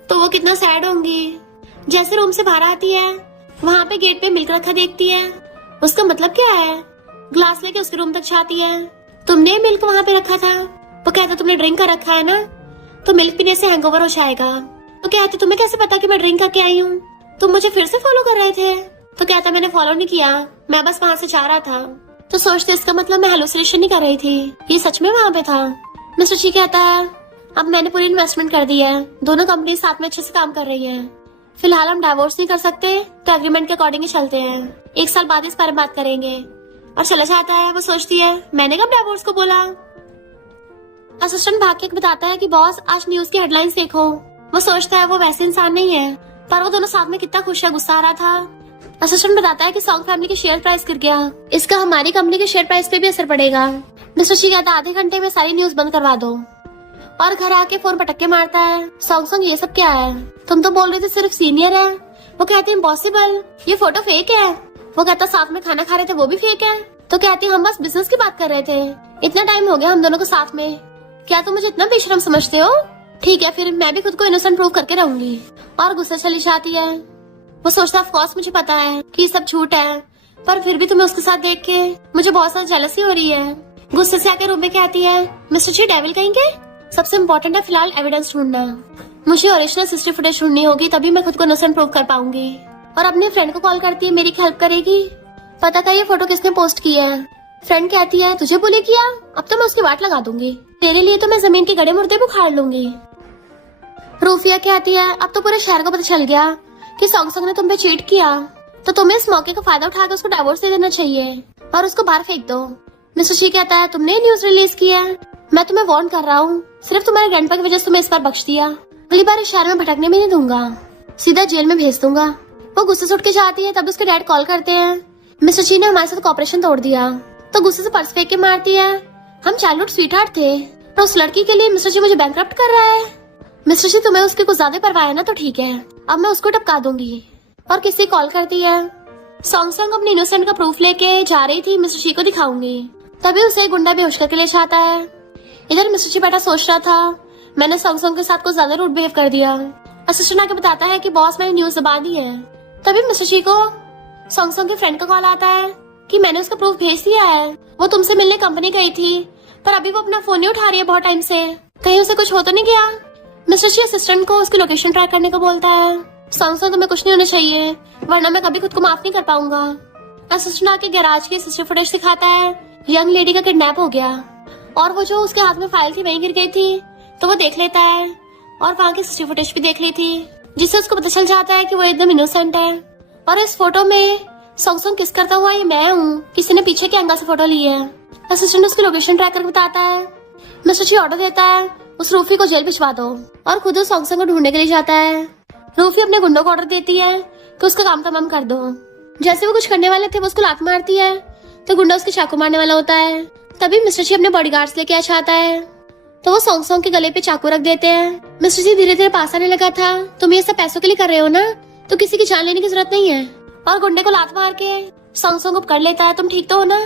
तो वो कितना सैड होंगी। जैसे रूम से बाहर आती है वहाँ पे गेट पे मिल्क रखा देखती है, उसका मतलब क्या है? ग्लास लेके उसके रूम तक जाती है। तुमने मिल्क वहाँ पे रखा था? वो कहता तुमने ड्रिंक कर रखा है ना, तो मिल्क पीने से हैंगओवर हो जाएगा। तो कहती तुम्हें कैसे पता कि मैं ड्रिंक करके आई हूँ, तुम मुझे फिर से फॉलो कर रहे थे? तो कहता मैंने फॉलो नहीं किया, मैं बस वहाँ से जा रहा था। तो सोचते इसका मतलब मैं हेलुसिनेशन नहीं कर रही थी, ये सच में वहाँ पे था। मिस्टर शी कहता है अब मैंने पूरी इन्वेस्टमेंट कर दी है, दोनों कंपनी साथ में अच्छे से काम कर रही है, फिलहाल हम डाइवोर्स नहीं कर सकते तो एग्रीमेंट के अकॉर्डिंग ही चलते हैं, 1 साल बाद इस बारे में बात करेंगे। और चला जाता है। वो सोचती है मैंने कब डाइवोर्स को बोला। असिस्टेंट भाग के बताता है कि बॉस आज न्यूज की हेडलाइंस देखो। वो सोचता है वो वैसे इंसान नहीं है, पर वो दोनों साथ में कितना खुश है, गुस्सा आ रहा था। असिस्टेंट बताता है कि सॉन्ग फैमिली के शेयर प्राइस गिर गया, इसका हमारी कंपनी के शेयर प्राइस पे भी असर पड़ेगा। मिस्टर शी कहता है आधे घंटे में सारी न्यूज बंद करवा दो, और घर आके फोन पटक के मारता है। सॉन्ग ये सब क्या है, तुम तो बोल रहे थे सिर्फ सीनियर है। वो कहते हैं इम्पॉसिबल, ये फोटो फेक है। वो कहता साथ में खाना खा रहे थे वो भी फेक है। तो कहती हम बस बिजनेस की बात कर रहे थे, इतना टाइम हो गया हम दोनों को साथ में, क्या तुम मुझे इतना बेशरम समझते हो? ठीक है फिर मैं भी खुद को इनोसेंट प्रूव करके रहूंगी। और गुस्सा चली जाती है। वो सोचता ऑफ कोर्स मुझे पता है कि ये सब झूठ है, पर फिर भी तुम्हें उसके साथ देख के मुझे बहुत ज्यादा जेलसी हो रही है। गुस्से से आके रूम में कहती है मिस्टर जी डेविल कहेंगे, सबसे इम्पोर्टेंट है फिलहाल एविडेंस ढूंढना। मुझे ओरिजिनल सीसीटीवी फुटेज ढूंढनी होगी, तभी मैं खुद को इनोसेंट प्रूव कर पाऊंगी। और अपने फ्रेंड को कॉल करती है, मेरी हेल्प करेगी, पता का ये फोटो किसने पोस्ट किया है। फ्रेंड कहती है तुझे बुली किया, अब तो मैं उसकी वाट लगा दूंगी, तेरे लिए तो मैं जमीन के गड़े मुर्दे भी उखाड़ लूंगी। रूफिया कहती है अब तो पूरे शहर को पता चल गया कि सॉन्ग ने तुम पे चीट किया, तो तुम्हें इस मौके का फायदा उठाकर उसको डिवोर्स दे देना चाहिए और उसको बाहर फेंक दो। मिस्टर शी कहता है तुमने न्यूज रिलीज किया है, मैं तुम्हें वार्न कर रहा हूँ, सिर्फ तुम्हारे ग्रैंडपा की वजह से तुम्हें इस बार बख्श दिया, अगली बार इस शहर में भटकने भी नहीं दूंगा, सीधा जेल में भेज दूंगा। वो गुस्से से उठ के जाती है, तब उसके डैड कॉल करते हैं मिस्टर शी ने हमारे साथ कॉपरेशन तोड़ दिया। तो गुस्से से पर्स फेंक के मारती है, हम चाइल्डहुड स्वीटहार्ट थे, तो उस लड़की के लिए मिस्टर शी मुझे बैंकरप्ट कर रहा है। मिस्टर शी तुम्हें उसकी कुछ ज्यादा परवाह है ना, तो ठीक है अब मैं उसको टपका दूंगी। और किसी कॉल करती है। सॉन्ग अपनी इनोसेंट का प्रूफ लेके जा रही थी, मिस्टर शी को दिखाऊंगी, तभी उसे गुंडा बेहोश करके ले जाता है। इधर मिस्टर शी बैठा सोच रहा था मैंने सॉन्ग के साथ कुछ ज्यादा रूड बिहेव कर दिया। असिस्टेंट आके बताता है कि बॉस मैंने न्यूज दबा दी है। तभी मिस्टर शी को सॉन्ग के फ्रेंड का कॉल आता है कि मैंने उसका प्रूफ भेज दिया है, वो तुमसे मिलने कंपनी गई थी, पर अभी वो अपना फोन नहीं उठा रही है बहुत टाइम से, कहीं उसे कुछ हो तो नहीं गया। मिस्टर शी असिस्टेंट को उसकी लोकेशन ट्रैक करने को बोलता है। सॉन्ग तुम्हें कुछ नहीं होना चाहिए, वरना मैं कभी खुद को माफ नहीं कर पाऊंगा। असिस्टेंट आके गैराज की सीसीटीवी फुटेज दिखाता है, यंग लेडी का किडनैप हो गया, और वो जो उसके हाथ में फाइल थी वहीं गिर गई थी, तो वो देख लेता है और वहाँ की सीसीटीवी फुटेज भी देख ली थी, जिससे उसको पता चल जाता है कि वो एकदम इनोसेंट है। और इस फोटो में सॉन्ग किस करता हुआ ये मैं हूँ, किसी ने पीछे के एंगल से फोटो ली है। असिस्टेंट उसकी लोकेशन ट्रैक करके बताता है। मिस्टर शी ऑर्डर देता है उस रूफी को जेल भिजवा दो, और खुद उस सॉन्ग को ढूंढने के लिए जाता है। रूफी अपने गुंडों को ऑर्डर देती है कि उसका काम तमाम कर दो। जैसे वो कुछ करने वाले थे वो उसको लात मारती है, तो गुंडा उसके चाकू मारने वाला होता है। तभी मिस्टर शी अपने बॉडीगार्ड्स लेके आ जाता है, तो वो सॉन्ग के गले पे चाकू रख देते हैं। मिस्टर शी धीरे धीरे पास आने लगा था, तुम ये सब पैसों के लिए कर रहे हो ना, तो किसी की जान लेने की जरूरत नहीं है। और गुंडे को लात मार के सॉन्ग को पकड़ लेता है, तुम ठीक तो हो ना।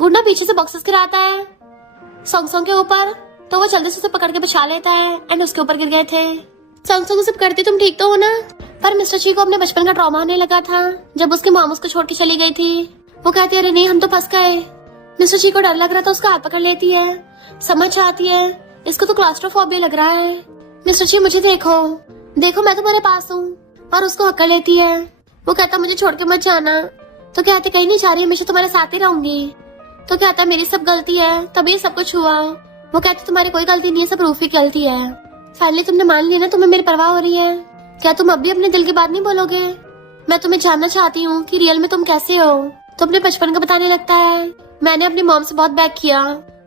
गुंडा पीछे से बॉक्सेस गिराता है सॉन्ग के ऊपर, तो वो जल्दी से उसे पकड़ के बचा लेता है, एंड उसके ऊपर गिर गए थे। सॉन्ग सब करते तुम ठीक तो हो ना। पर मिस्टर शी को अपने बचपन का ट्रॉमा आने लगा था, जब उसकी माम उसको छोड़ के चली गई थी। वो कहती है अरे नहीं हम तो फंस गए। मिस्टर शी को डर लग रहा था, उसका हाथ पकड़ लेती है, समझ आती है इसको तो क्लास्ट्रोफोबिया लग रहा है। मिस्टर शी मुझे देखो देखो मैं तुम्हारे पास हूँ, और उसको हक्का लेती है। वो कहता मुझे छोड़ के मत जाना, तो कहते कहीं नहीं जा रही, हमेशा तुम्हारे साथ ही रहूंगी। तो कहता मेरी सब गलती है, तभी सब कुछ हुआ। वो कहते तुम्हारी कोई गलती नहीं है, सब रूफी की गलती है। फाइनली तुमने मान लिया ना, तुम्हें मेरी परवाह हो रही है, क्या तुम अब भी अपने दिल की बात नहीं बोलोगे? मैं तुम्हें जानना चाहती हूँ कि रियल में तुम कैसे हो। तो अपने बचपन का बताने लगता है, मैंने अपनी मॉम से बहुत बैक किया,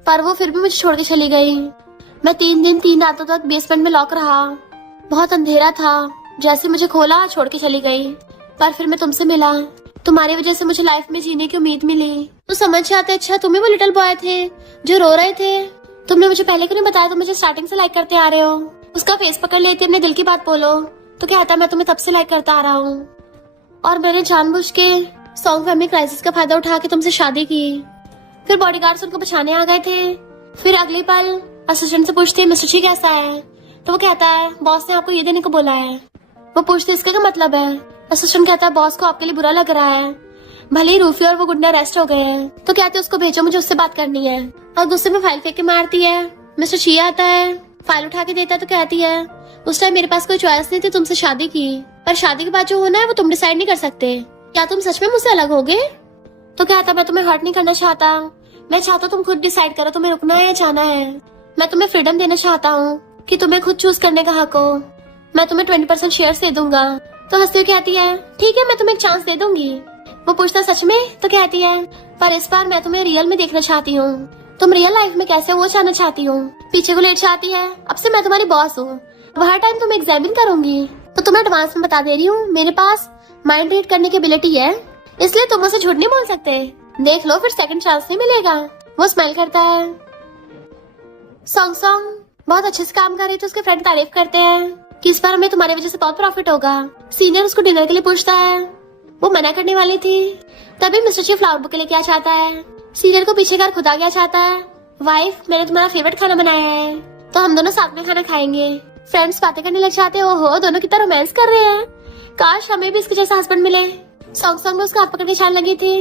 पर वो फिर भी मुझे छोड़ के चली गई। मैं 3 दिन 3 रातों तक बेसमेंट में लॉक रहा, बहुत अंधेरा था, जैसे मुझे खोला छोड़ के चली गई। पर फिर मैं तुमसे मिला, तुम्हारी वजह से मुझे लाइफ में जीने की उम्मीद मिली। तो समझ आते अच्छा तुम ही वो लिटिल बॉय थे जो रो रहे थे, तुमने मुझे पहले क्यों नहीं बताया, तुम मुझे स्टार्टिंग से लाइक करते आ रहे हो। उसका फेस पकड़ लेती अपने दिल की बात बोलो, तो क्या आता मैं तुम्हें तब से लाइक करता आ रहा हूँ, और मैंने जानबूझ के सॉन्ग फैमिली क्राइसिस का फायदा उठा के तुमसे शादी की। फिर बॉडीगार्ड्स उनको बचाने आ गए थे। फिर अगली पल असिस्टेंट से पूछती है मिस्टर शी कैसा है, तो वो कहता है बॉस ने आपको ये देने को बोला है। वो पूछती है इसका क्या मतलब है। असिस्टेंट कहता है बॉस को आपके लिए बुरा लग रहा है, भले ही रूफी और वो गुंडा अरेस्ट हो गए हैं, तो कहते हैं उसको भेजो, मुझे उससे बात करनी है। और गुस्से में फाइल फेंक के मारती है। मिस्टर शी आता है, फाइल उठा के देता है, तो कहती है उस टाइम मेरे पास कोई चॉइस नहीं थी, तुमसे शादी की, पर शादी के बाद जो होना है वो तुम डिसाइड नहीं कर सकते, क्या तुम सच में मुझसे अलग होगे। तो कहता मैं तुम्हें हर्ट नहीं करना चाहता, मैं चाहता तुम खुद डिसाइड करो तुम्हें रुकना है या जाना है। मैं तुम्हें फ्रीडम देना चाहता हूँ कि तुम्हें खुद चूज करने का हक हो। मैं तुम्हें 20% शेयर दे दूंगा। तो हंसती हुई कहती है ठीक है मैं तुम्हें एक चांस दे दूंगी। वो पूछता सच में, तो कहती है पर इस बार मैं तुम्हें रियल में देखना चाहती हूँ, तुम रियल लाइफ में कैसे हो वो जानना चाहती हूँ। पीछे को लेट जाती है, अब से मैं तुम्हारी बॉस हूँ, हर टाइम तुम्हें एग्जामिन करूंगी, तो तुम्हें एडवांस में बता दे रही हूँ, मेरे पास माइंड रीड करने की एबिलिटी है, इसलिए तुम मुझसे झूठ नहीं बोल सकते। देख लो, फिर सेकंड चांस नहीं मिलेगा। वो स्माइल करता है। सॉन्ग सॉन्ग बहुत अच्छे से काम कर रही थी, उसके फ्रेंड तारीफ करते हैं कि इस बार हमें तुम्हारी वजह से बहुत प्रॉफिट होगा। सीनियर उसको डिनर के लिए पूछता है, वो मना करने वाली थी, तभी मिस्टर ची फ्लावर बुके लेके आ जाता है। सीनियर को पीछे कर खुद आ गया चाहता है, वाइफ मैंने तुम्हारा फेवरेट खाना बनाया है, तो हम दोनों साथ में खाना खाएंगे। फ्रेंड्स बातें करने लग जाते हैं, ओहो दोनों कितना रोमांस कर रहे हैं, काश हमें भी इसके जैसा हस्बैंड मिले। सॉन्ग सॉन्ग में उसका हाथ पकड़ के छान लगी थी।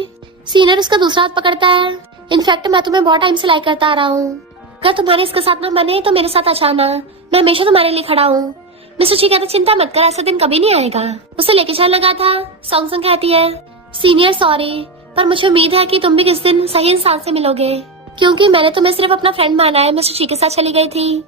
सीनियर उसका दूसरा हाथ पकड़ता है, इनफैक्ट मैं तुम्हें बहुत टाइम से लाइक करता आ रहा हूँ, अगर तुम्हारे इसके साथ ना बने तो मेरे साथ आ जाना, मैं हमेशा तुम्हारे लिए खड़ा हूँ। मिस्टर ची कहता चिंता मत कर, ऐसा दिन कभी नहीं आएगा। उसे लेके चलने लगा था। सॉन्ग सॉन्ग कहती है, सीनियर सॉरी, पर मुझे उम्मीद है कि तुम भी किस दिन सही इंसान से मिलोगे, क्योंकि मैंने तुम्हें सिर्फ अपना फ्रेंड माना है। मिस्टर ची के साथ चली गई थी।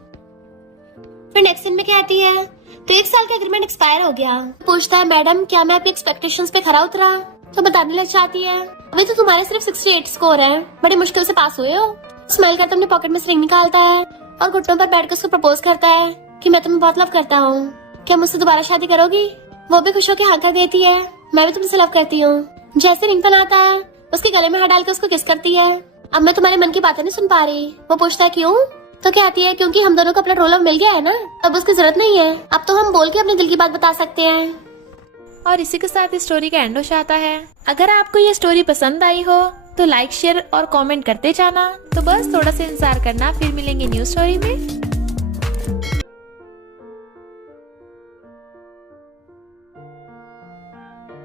फिर नेक्स्ट दिन में कहती है, तो 1 साल का एग्रीमेंट एक्सपायर हो गया। पूछता है, मैडम क्या मैं आपकी एक्सपेक्टेशंस पे खरा उतरा? तो बताने लग जाती है, अभी तो तुम्हारे सिर्फ 68 स्कोर है, बड़ी मुश्किल से पास हुए हो। स्माइल करता अपने पॉकेट में से रिंग निकालता है और घुटनों पर बैठकर उसको प्रपोज करता है कि मैं तुम्हें बहुत लव करता हूँ, क्या मुझसे दोबारा शादी करोगी? वो भी खुश होकर हाँ कर देती है, मैं भी तुमसे लव करती हूँ। जैसे रिंग पहनाता है, उसके गले में हाथ डाल के उसको किस करती है। अब मैं तुम्हारे मन की बातें नहीं सुन पा रही। वो पूछता है क्यों? तो कहती है, क्योंकि हम दोनों को अपना रोल मिल गया है ना, अब उसकी जरूरत नहीं है, अब तो हम बोल के अपने दिल की बात बता सकते हैं। और इसी के साथ इस स्टोरी का एंड हो जाता है। अगर आपको ये स्टोरी पसंद आई हो तो लाइक शेयर और कमेंट करते जाना। तो बस थोड़ा सा इंतजार करना, फिर मिलेंगे न्यू स्टोरी में।